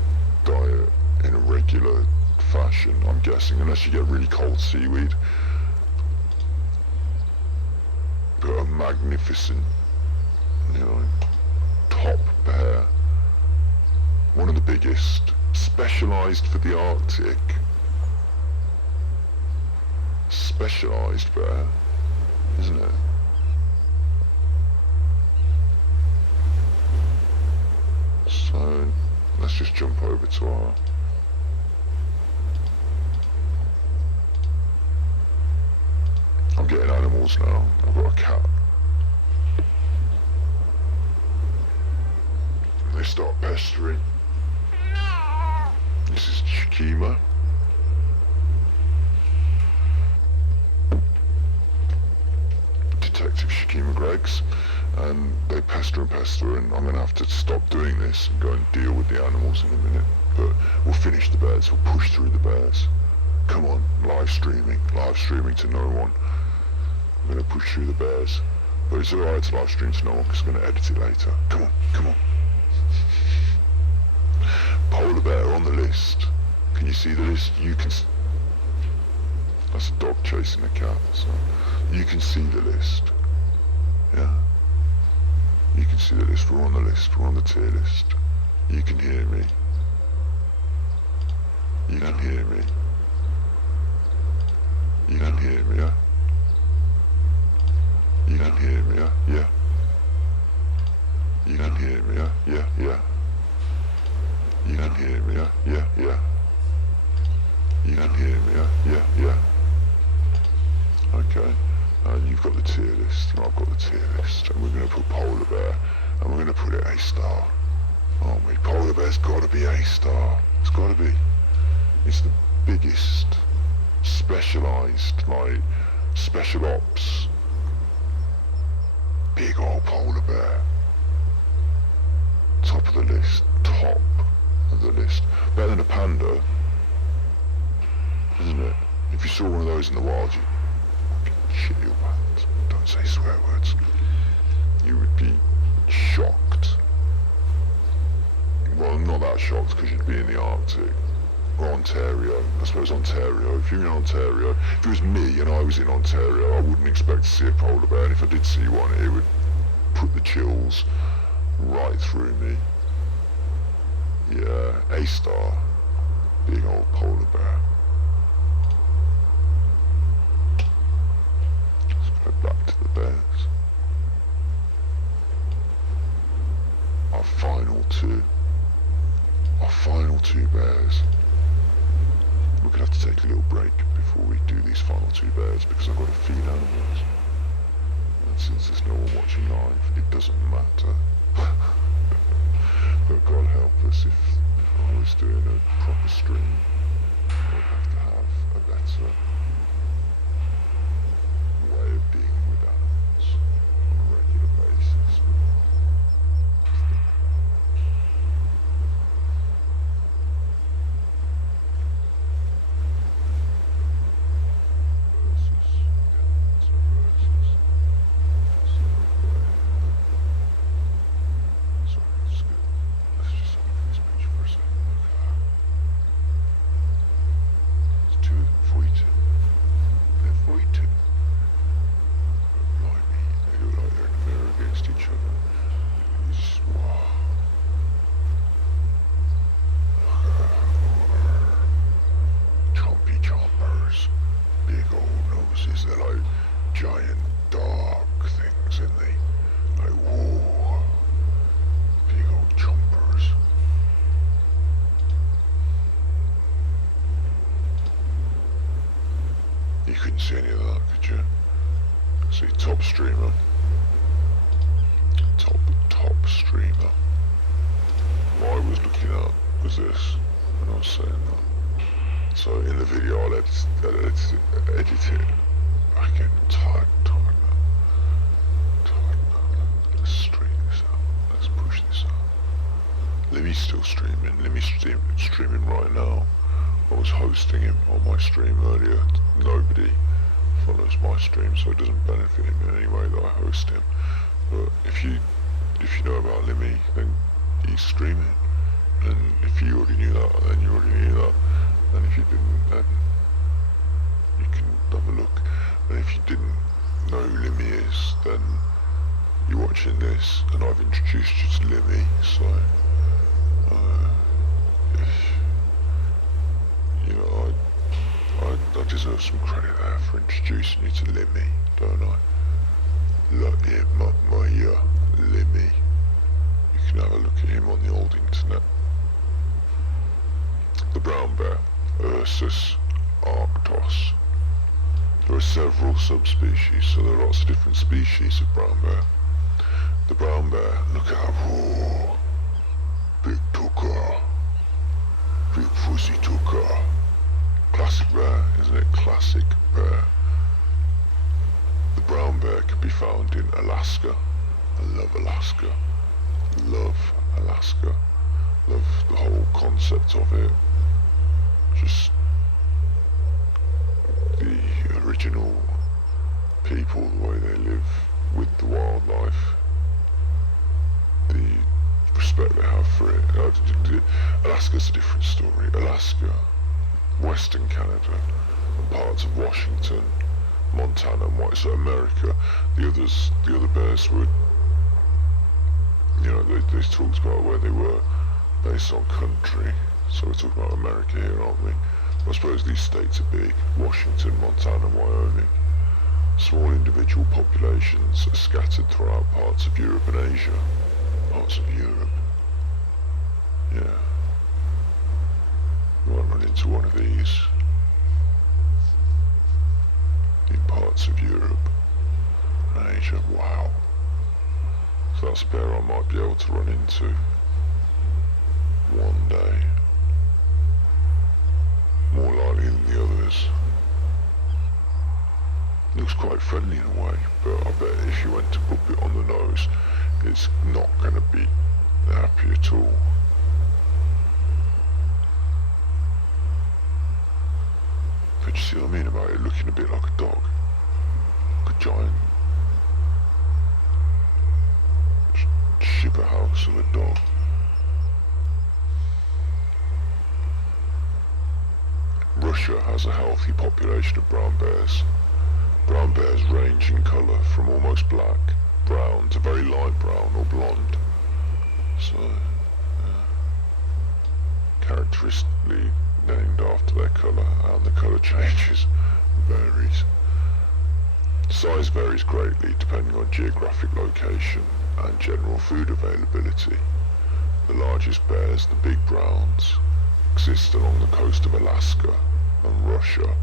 diet in a regular fashion, I'm guessing, unless you get really cold seaweed. But a magnificent, you know, top bear. One of the biggest, specialised for the Arctic. Specialised bear, isn't it? So, let's just jump over to our... I'm getting animals now. I've got a cat. they start pestering. This is Shikima. Detective Shikima Greggs. And they pester and I'm going to have to stop doing this and go and deal with the animals in a minute. But we'll finish the bears, we'll push through the bears. Come on, live streaming to no one. I'm going to push through the bears. But it's alright to live stream to no one because I'm going to edit it later. Come on. Polar bear on the list. Can you see the list? You can... That's a dog chasing a cat, so... You can see the list. Yeah? You can see the list, we're on the list, we're on the tier list. You can hear me. You can hear me. You can hear me, yeah? You can hear me, yeah? Yeah. You can hear me, yeah? Yeah, yeah. You can hear me, yeah? Yeah, yeah. You can hear me, yeah? Yeah, yeah. Okay. And you've got the tier list, and I've got the tier list, and we're going to put polar bear, and we're going to put it A-star. Aren't we? Polar bear's got to be A-star. It's got to be. It's the biggest, specialised, like, special ops, big old polar bear. Top of the list. Top of the list. Better than a panda, isn't it? If you saw one of those in the wild, you shit your pants. Don't say swear words. You would be shocked. Well, not that shocked because you'd be in the Arctic. Or Ontario. I suppose Ontario. If you're in Ontario, if it was me and I was in Ontario, I wouldn't expect to see a polar bear. And if I did see one, it would put the chills right through me. Yeah, A-star. Big old polar bear. Back to the bears. Our final two bears. We're gonna have to take a little break before we do these final two bears because I've got to feed animals. And since there's no one watching live, it doesn't matter. But God help us if I was doing a proper stream, I'd have to have a better way of dealing with animals on a regular basis. See any of that, could you? See, top streamer. Top streamer. What I was looking at was this, when I was saying that. So in the video I'll edit it back in. Tight now. Let's stream this out. Let's push this out. Limmy's still streaming. Limmy's streaming right now. I was hosting him on my stream earlier. Nobody follows my stream, so it doesn't benefit him in any way that I host him. But if you know about Limmy, then he's streaming. And if you already knew that, then you already knew that. And if you didn't, then you can have a look. And if you didn't know who Limmy is, then you're watching this, and I've introduced you to Limmy, so you know, I deserve some credit there for introducing you to Limmy, don't I? Look here, my Limmy. You can have a look at him on the old internet. The brown bear, Ursus arctos. There are several subspecies, so there are lots of different species of brown bear. The brown bear, look at that, whoa. Big Tucker. Big Fuzzy Tucker. Classic bear, isn't it? Classic bear. The brown bear can be found in Alaska. I love Alaska. Love Alaska. Love the whole concept of it. Just the original people, the way they live with the wildlife, the respect they have for it. Alaska's a different story. Alaska, Western Canada, and parts of Washington, Montana, and what so America. The other bears were, they talked about where they were based on country. So we're talking about America here, aren't we? I suppose these states are big. Washington, Montana, Wyoming. Small individual populations are scattered throughout parts of Europe and Asia. Parts of Europe. Yeah. You might run into one of these in parts of Europe and Asia. Wow. So that's a bear I might be able to run into one day. More likely than the others. Looks quite friendly in a way, but I bet if you went to put it on the nose, it's not going to be happy at all. But you see what I mean about it looking a bit like a dog? Like a giant shiver house of a dog. Russia has a healthy population of brown bears. Brown bears range in colour from almost black, brown to very light brown or blonde. So, characteristically named after their colour, and the colour changes, varies. Size varies greatly depending on geographic location and general food availability. The largest bears, the big browns, exist along the coast of Alaska and Russia,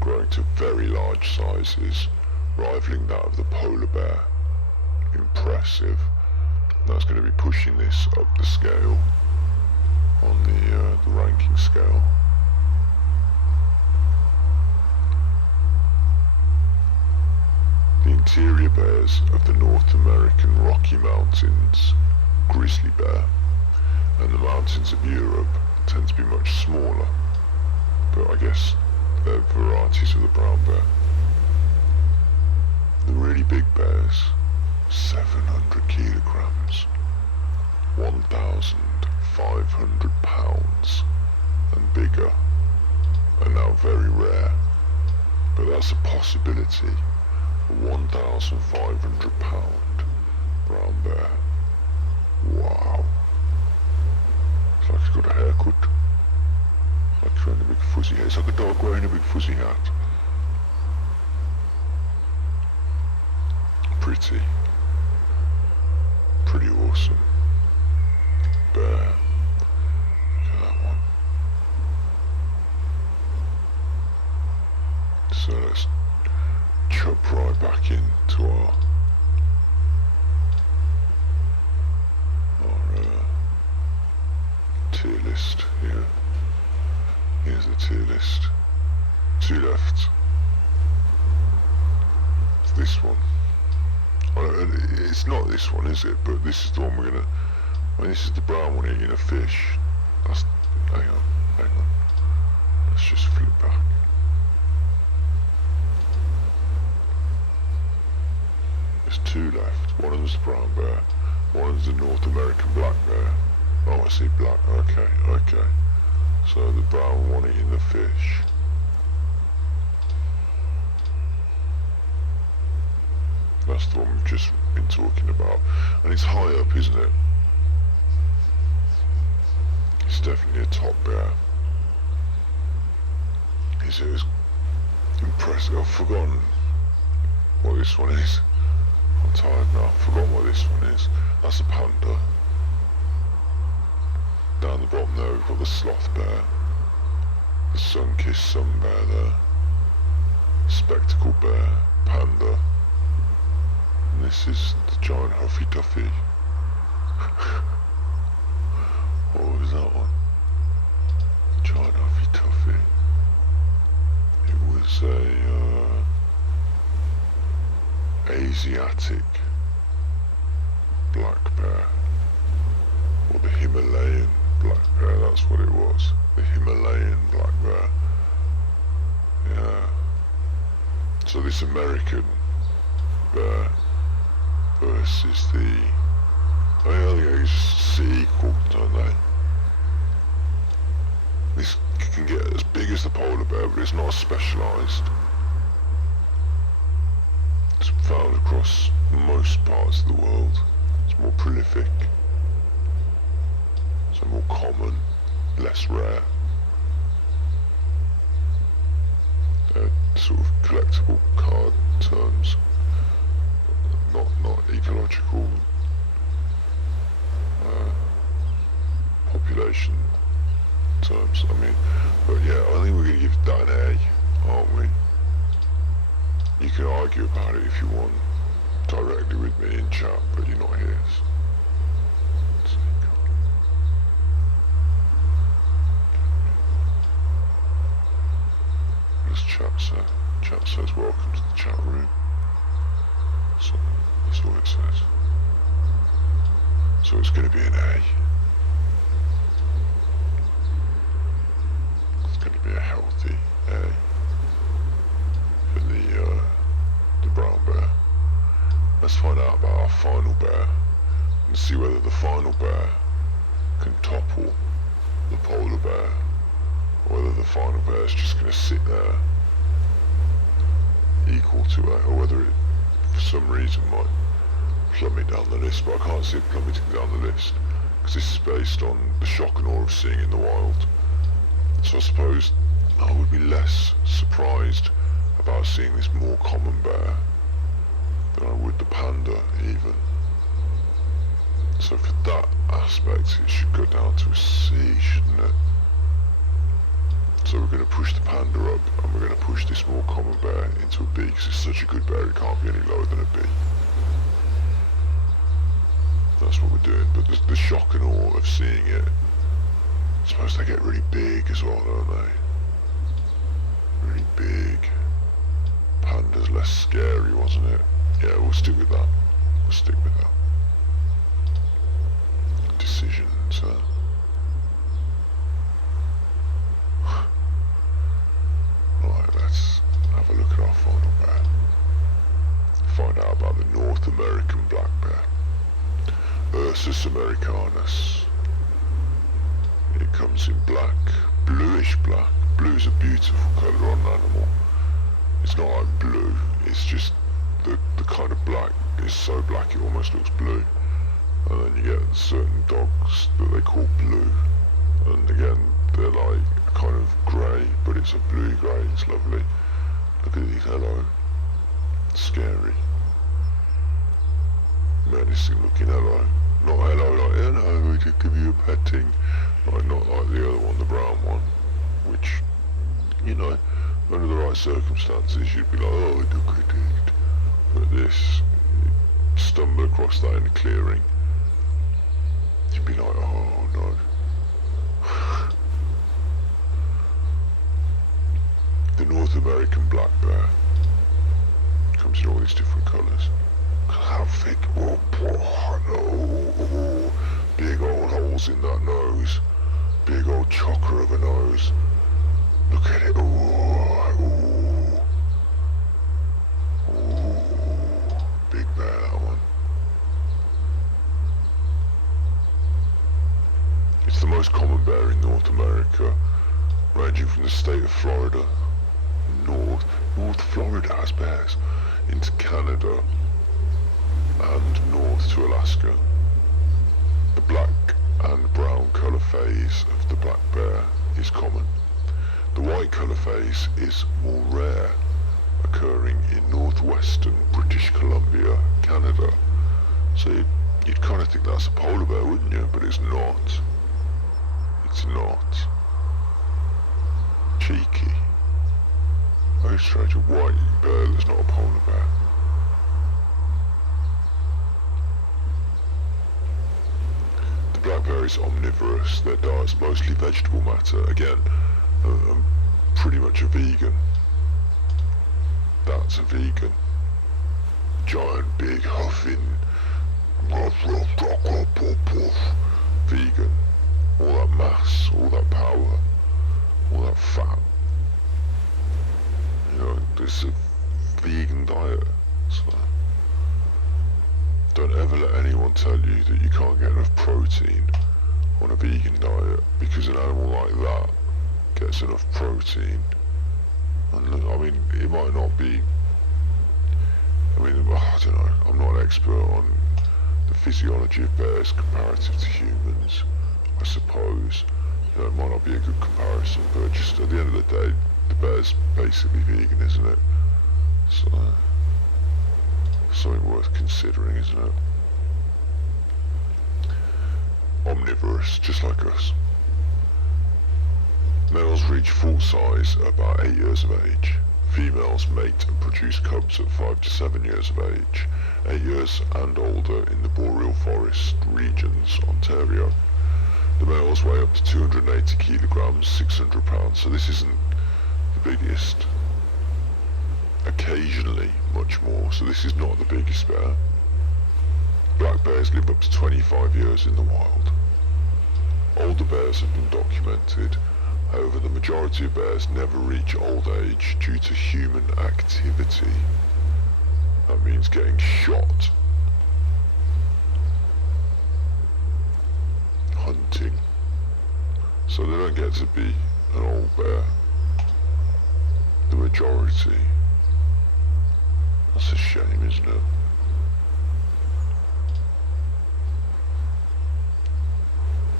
growing to very large sizes, rivaling that of the polar bear. Impressive. That's going to be pushing this up the scale on the ranking scale. The interior bears of the North American Rocky Mountains, grizzly bear, and the mountains of Europe tend to be much smaller, but I guess they're varieties of the brown bear. The really big bears, 700 kilograms, 1,500 pounds and bigger, are now very rare, but that's a possibility. A 1,500 pound brown bear. Wow. It's like he's got a haircut. Like he's wearing a big fuzzy hat. It's like a dog wearing a big fuzzy hat. Pretty awesome. Bear. Look at that one. So let's chop right back into our tier list here. Here's the tier list. Two left. It's this one. It's not this one, is it? But this is the one we're gonna. This is the brown one eating a fish. That's. Hang on. Let's just flip back. There's two left. One of them's the brown bear. One of them's the North American black bear. Oh, I see black. Okay. So the brown one eating the fish. That's the one we've just been talking about. And it's high up, isn't it? It's definitely a top bear. Is it as impressive? I've forgotten what this one is. I'm tired now. I've forgotten what this one is. That's a panda. Down the bottom there we've got the sloth bear. The sun-kissed sun bear there. Spectacle bear. Panda. And this is the giant Huffy Duffy. What was that one? China Toffee. It was a Asiatic black bear, or the Himalayan black bear. That's what it was. The Himalayan black bear. Yeah. So this American bear versus the, well, they just equal, don't they? This can get as big as the polar bear, but it's not specialised. It's found across most parts of the world. It's more prolific, so more common, less rare. They're sort of collectible card terms, not ecological population terms. I mean, but yeah, I think we're going to give that an A, aren't we? You can argue about it if you want, directly with me in chat, but you're not here. This chat says welcome to the chat room. So that's all it says. So it's going to be an A. It's going to be a healthy A for the brown bear. Let's find out about our final bear and see whether the final bear can topple the polar bear, or whether the final bear is just going to sit there equal to it, or whether it for some reason might plummet down the list. But I can't see it plummeting down the list because this is based on the shock and awe of seeing it in the wild. So I suppose I would be less surprised about seeing this more common bear than I would the panda even. So for that aspect it should go down to a C, shouldn't it? So we're going to push the panda up and we're going to push this more common bear into a B because it's such a good bear it can't be any lower than a B. That's what we're doing, but the shock and awe of seeing it, I suppose they get really big as well, don't they? Really big. Panda's less scary, wasn't it? Yeah, we'll stick with that. We'll stick with that. Decisions, huh? Right, let's have a look at our final bear. Find out about the North American black bear. Ursus americanus. It comes in black, bluish black. Blue's a beautiful colour on an animal. It's not like blue, it's just the kind of black is so black it almost looks blue. And then you get certain dogs that they call blue. And again, they're like a kind of grey, but it's a blue grey, it's lovely. Look at these, hello. Scary. Menacing looking hello. Not hello like hello, we could give you a petting. Like, not like the other one, the brown one. Which, you know, under the right circumstances you'd be like, oh look at it. But this, stumble across that in a clearing, you'd be like, oh no. The North American black bear comes in all these different colours. How thick, oh, no, big old holes in that nose, big old chocker of a nose. Look at it, ooh, big bear, that one. It's the most common bear in North America, ranging from the state of Florida, North Florida has bears, into Canada, and north to Alaska. The black and brown colour phase of the black bear is common. The white colour phase is more rare, occurring in northwestern British Columbia, Canada. So you'd kind of think that's a polar bear, wouldn't you? But it's not. It's not. Cheeky. Very strange, a white bear that's not a polar bear. The black bear is omnivorous. Their diet's mostly vegetable matter. Again, I'm pretty much a vegan. That's a vegan. Giant, big, huffing, vegan. All that mass, all that power, all that fat. You know, this is a vegan diet. So don't ever let anyone tell you that you can't get enough protein on a vegan diet, because an animal like that gets enough protein. And look, I mean, it might not be, I don't know, I'm not an expert on the physiology of bears comparative to humans, I suppose. You know, it might not be a good comparison, but just at the end of the day, the bear's basically vegan, isn't it? So, something worth considering, isn't it? Omnivorous, just like us. Males reach full size at about 8 years of age. Females mate and produce cubs at 5 to 7 years of age, 8 years and older in the boreal forest regions, Ontario. The males weigh up to 280 kilograms, 600 pounds, so this isn't the biggest. Occasionally much more, so this is not the biggest bear. Black bears live up to 25 years in the wild. Older bears have been documented. However, the majority of bears never reach old age due to human activity. That means getting shot, hunting. So they don't get to be an old bear. The majority. That's a shame, isn't it?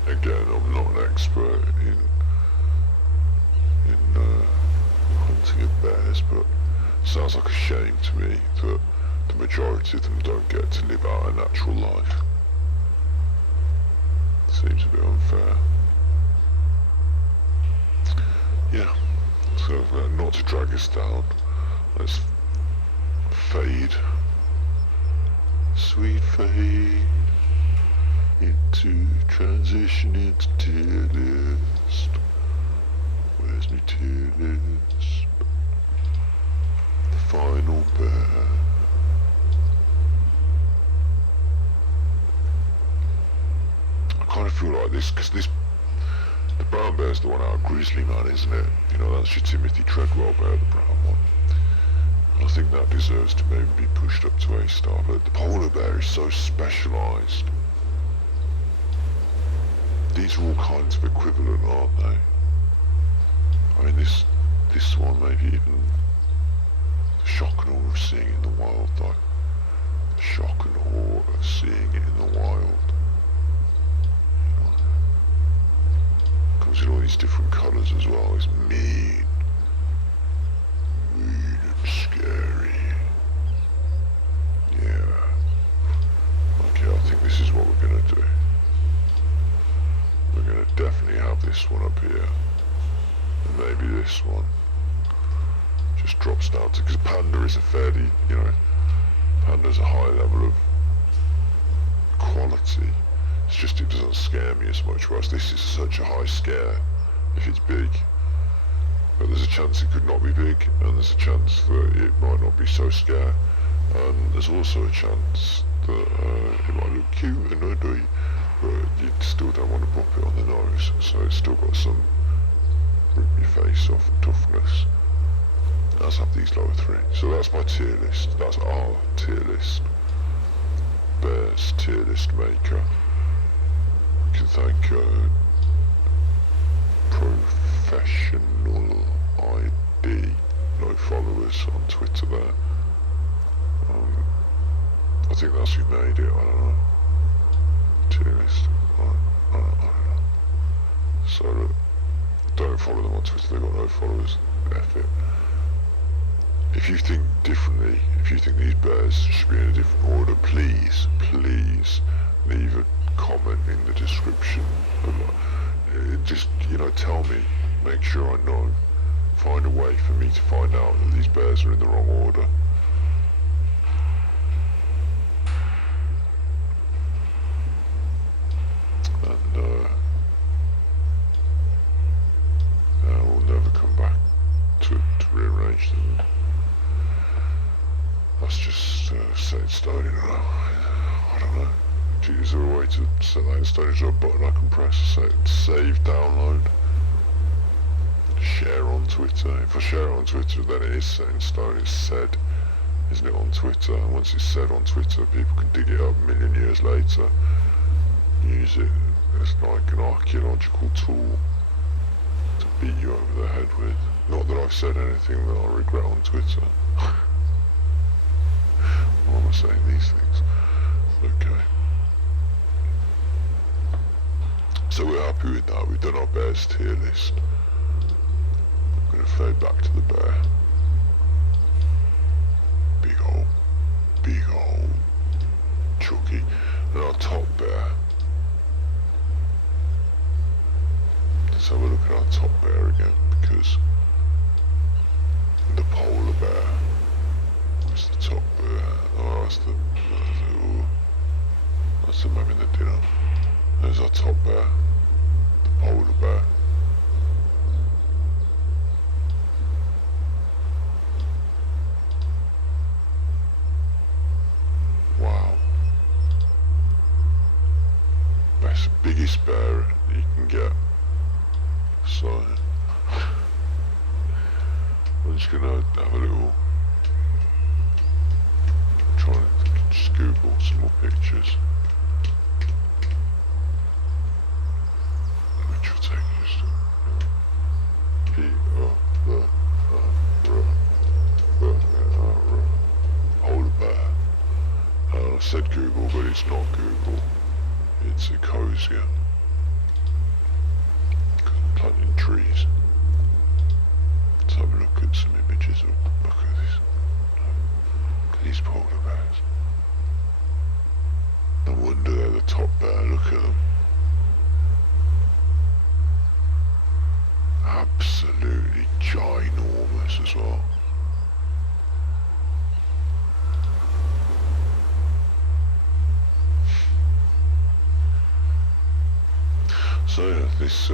Again, I'm not an expert in hunting of bears, but it sounds like a shame to me that the majority of them don't get to live out a natural life. Seems a bit unfair. Yeah, so not to drag us down, let's fade, sweet fade, into transition into tier list. Where's my tier list? The final bear. I kind of feel like this, because the brown bear's the one out of Grizzly Man, isn't it? You know, that's your Timothy Treadwell bear, the brown one. And I think that deserves to maybe be pushed up to A star, but the polar bear is so specialised. These are all kinds of equivalent, aren't they? I mean, this one, maybe even the shock and awe of seeing it in the wild, like the shock and awe of seeing it in the wild. You know, comes in all these different colours as well. It's mean and scary. Yeah. Okay, I think this is what we're gonna do. We're gonna definitely have this one up here. And maybe this one just drops down to, because panda is a fairly, you know, panda's a high level of quality. It's just it doesn't scare me as much, whereas this is such a high scare if it's big. But there's a chance it could not be big, and there's a chance that it might not be so scare. And there's also a chance that it might look cute and ugly, but you still don't want to pop it on the nose, so it's still got some rip your face off and toughness. Let's have these lower three. So that's my tier list. That's our tier list. Bears tier list maker. We can thank Professional ID, no followers on Twitter there. I think that's who made it, I don't know. Tier list. I don't know. So don't follow them on Twitter, they've got no followers. F it. If you think differently, if you think these bears should be in a different order, please leave a comment in the description. Just, you know, tell me, make sure I know. Find a way for me to find out that these bears are in the wrong order. And set in stone, you know. I don't know. Is there a way to set that in stone? Is there a button I can press to say save, download, share on Twitter? If I share it on Twitter, then it is set in stone. It's said, isn't it, on Twitter? And once it's said on Twitter, people can dig it up a million years later, use it as like an archaeological tool to beat you over the head with. Not that I've said anything that I regret on Twitter. Why am I saying these things? Okay. So we're happy with that. We've done our bears tier list. I'm going to fade back to the bear. Big old Chucky. And our top bear. Let's have a look at our top bear again, because the polar bear. What's the top bear? Oh, that's the man in the dinner. There's our top bear, the polar bear. Wow. That's the biggest bear you can get. So, I'm just gonna have a little, try and just Google some more pictures. Which will take just polar bear. I said Google, but it's not Google. It's Ecosia. Planting trees. Let's have a look at some images of, look at this. Look at these polar bears. No wonder they're the top bear, look at them. Absolutely ginormous as well. So yeah, this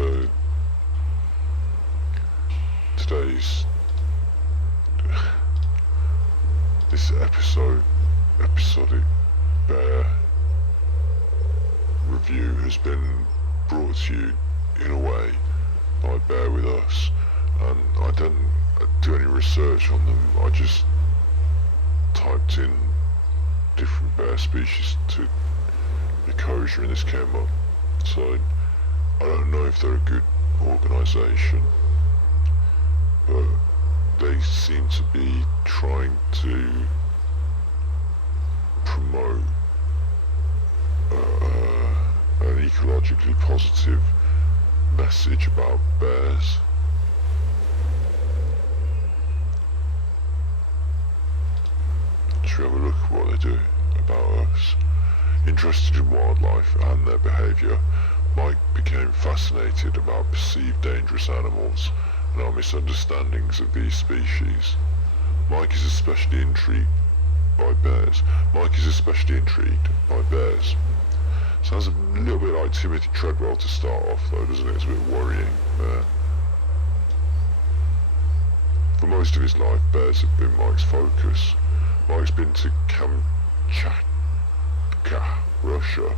today's this episodic bear review has been brought to you in a way by Bear With Us, and I didn't do any research on them. I just typed in different bear species to Ecosia and this came up. So I don't know if they're a good organisation, but they seem to be trying to promote an ecologically positive message about bears. Should we have a look at what they do about us? Interested in wildlife and their behaviour, Mike became fascinated about perceived dangerous animals and our misunderstandings of these species. Mike is especially intrigued by bears. Sounds a little bit like Timothy Treadwell to start off though, doesn't it? It's a bit worrying there. For most of his life, bears have been Mike's focus. Mike's been to Kamchatka, Russia,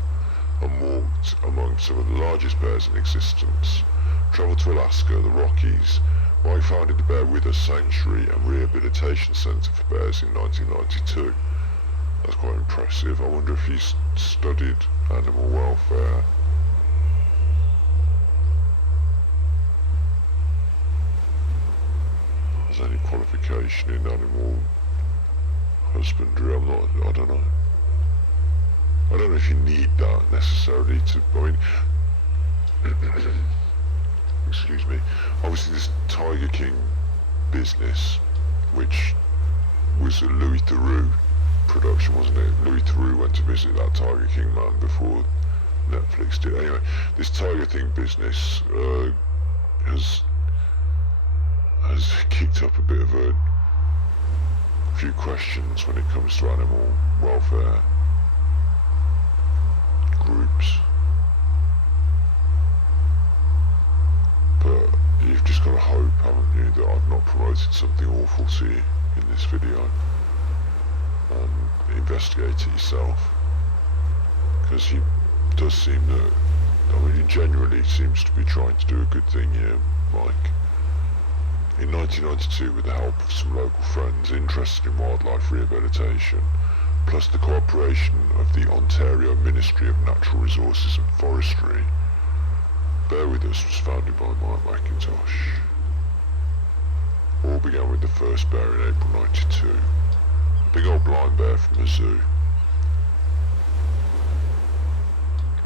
and walked among some of the largest bears in existence. Travelled to Alaska, the Rockies. Mike founded the Bear With Us Sanctuary and Rehabilitation Centre for Bears in 1992. That's quite impressive. I wonder if he's studied animal welfare. Has any qualification in animal husbandry? I don't know. I don't know if you need that necessarily to, I mean, excuse me, obviously this Tiger King business, which was a Louis Theroux production, wasn't it? Louis Theroux went to visit that Tiger King man before Netflix did. Anyway, this Tiger King business has kicked up a bit of a few questions when it comes to animal welfare groups. But you've just got to hope, haven't you, that I've not promoted something awful to you in this video. and investigate it yourself. Because he does seem that, I mean, he genuinely seems to be trying to do a good thing here, Mike. In 1992, with the help of some local friends interested in wildlife rehabilitation, plus the cooperation of the Ontario Ministry of Natural Resources and Forestry, Bear With Us was founded by Mike McIntosh. All began with the first bear in April 92, a big old blind bear from a zoo.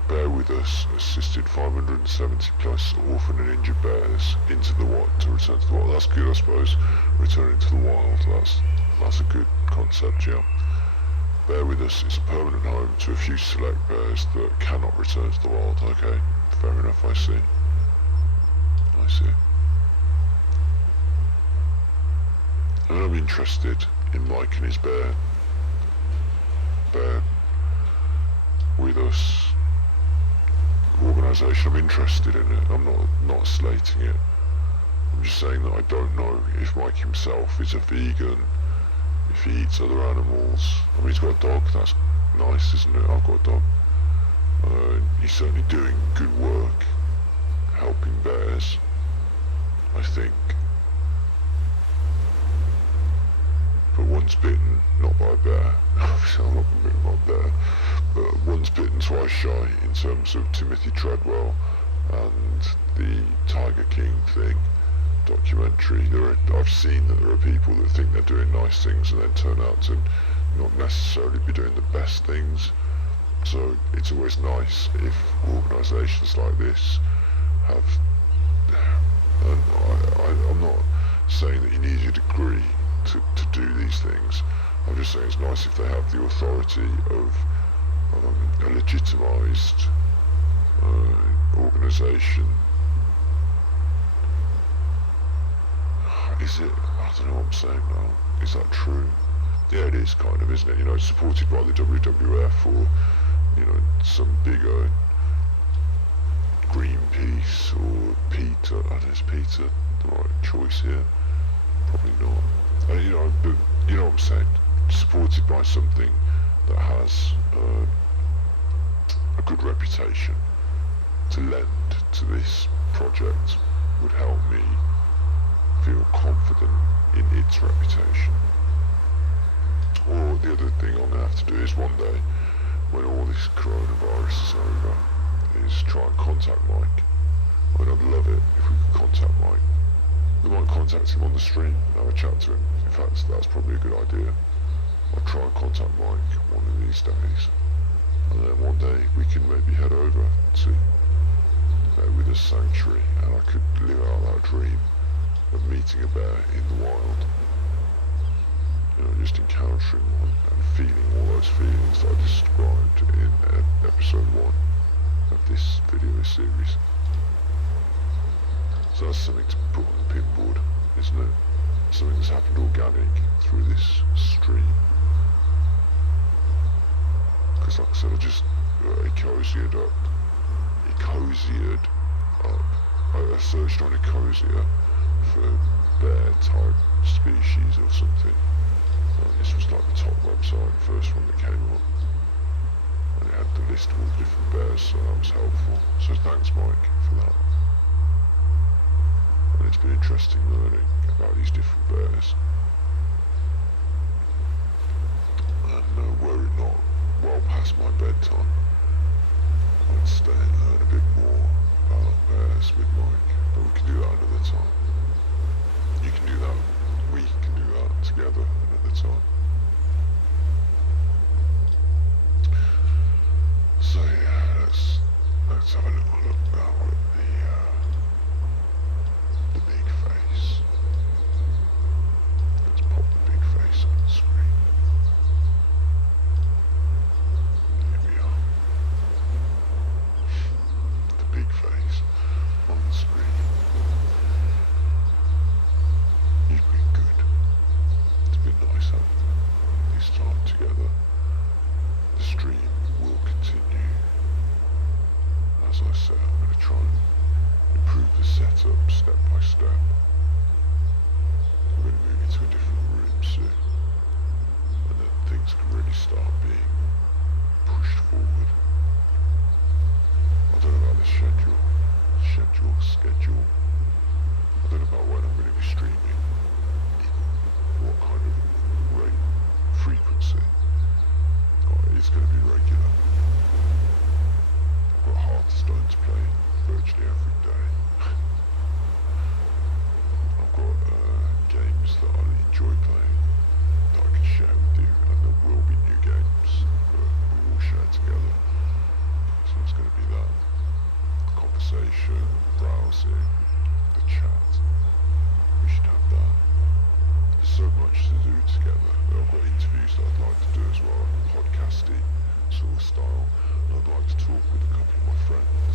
Bear With Us assisted 570 plus orphan and injured bears into the wild, to return to the wild. That's good, I suppose, returning to the wild. That's a good concept, yeah. Bear With Us is a permanent home to a few select bears that cannot return to the wild. Okay, fair enough, I see. And I'm interested in Mike and his Bear With Us organisation. I'm interested in it. I'm not slating it. I'm just saying that I don't know if Mike himself is a vegan, if he eats other animals. I mean, he's got a dog. That's nice, isn't it? I've got a dog. He's certainly doing good work, helping bears, I think. But once bitten, not by a bear. Obviously I'm not bitten by a bear. But once bitten, twice shy in terms of Timothy Treadwell and the Tiger King thing, documentary. I've seen that there are people that think they're doing nice things and then turn out to not necessarily be doing the best things. So it's always nice if organisations like this have, and I'm not saying that you need your degree to do these things. I'm just saying it's nice if they have the authority of a legitimised organisation. Is it? I don't know what I'm saying now. Is that true? Yeah, it is kind of, isn't it? You know, it's supported by the WWF or, you know, some bigger Greenpeace or PETA. I don't know, is PETA the right choice here? Probably not. You know, but you know what I'm saying? Supported by something that has a good reputation. To lend to this project would help me feel confident in its reputation. Or the other thing I'm going to have to do is one day, when all this coronavirus is over, is try and contact Mike. I mean, I'd love it if we could contact Mike. We might contact him on the stream and have a chat to him. In fact, that's probably a good idea. I'll try and contact Mike one of these days. And then one day we can maybe head over to Bear With Us Sanctuary and I could live out that dream of meeting a bear in the wild. You know, just encountering one and feeling all those feelings that I described in episode 1 of this video series. So that's something to put on the pinboard, isn't it? Something that's happened organic through this stream. Because like I said, I just ecosied up. I searched on Ecosia for bear type species or something. And this was like the top website, first one that came up. And it had the list of all the different bears, so that was helpful. So thanks Mike for that. And it's been interesting learning about these different bears. And were it not well past my bedtime, I'd stay and learn a bit more about bears with Mike. But we can do that another time. You can do that, we can do that together another time. So yeah, let's have a little look now at the big face. Let's pop the big face on the screen. Here we are. The big face on the screen. You've been good. It's been nice having this time together. The stream will continue. As I said, I'm going to try and improve the setup step by step. I'm going to move into a different room soon. And then things things can really start being pushed forward. I don't know about the schedule. I don't know about when I'm going to be streaming, what kind of rate, frequency. It's going to be regular. I've got Hearthstone to play virtually every day. I've got games that I enjoy playing that I can share with you, and there will be new games that we will share together. So it's going to be that conversation, browsing, the chat. We should have that. There's so much to do together. I've got interviews that I'd like to do as well, podcasty sort of style. And I'd like to talk with a couple of my friends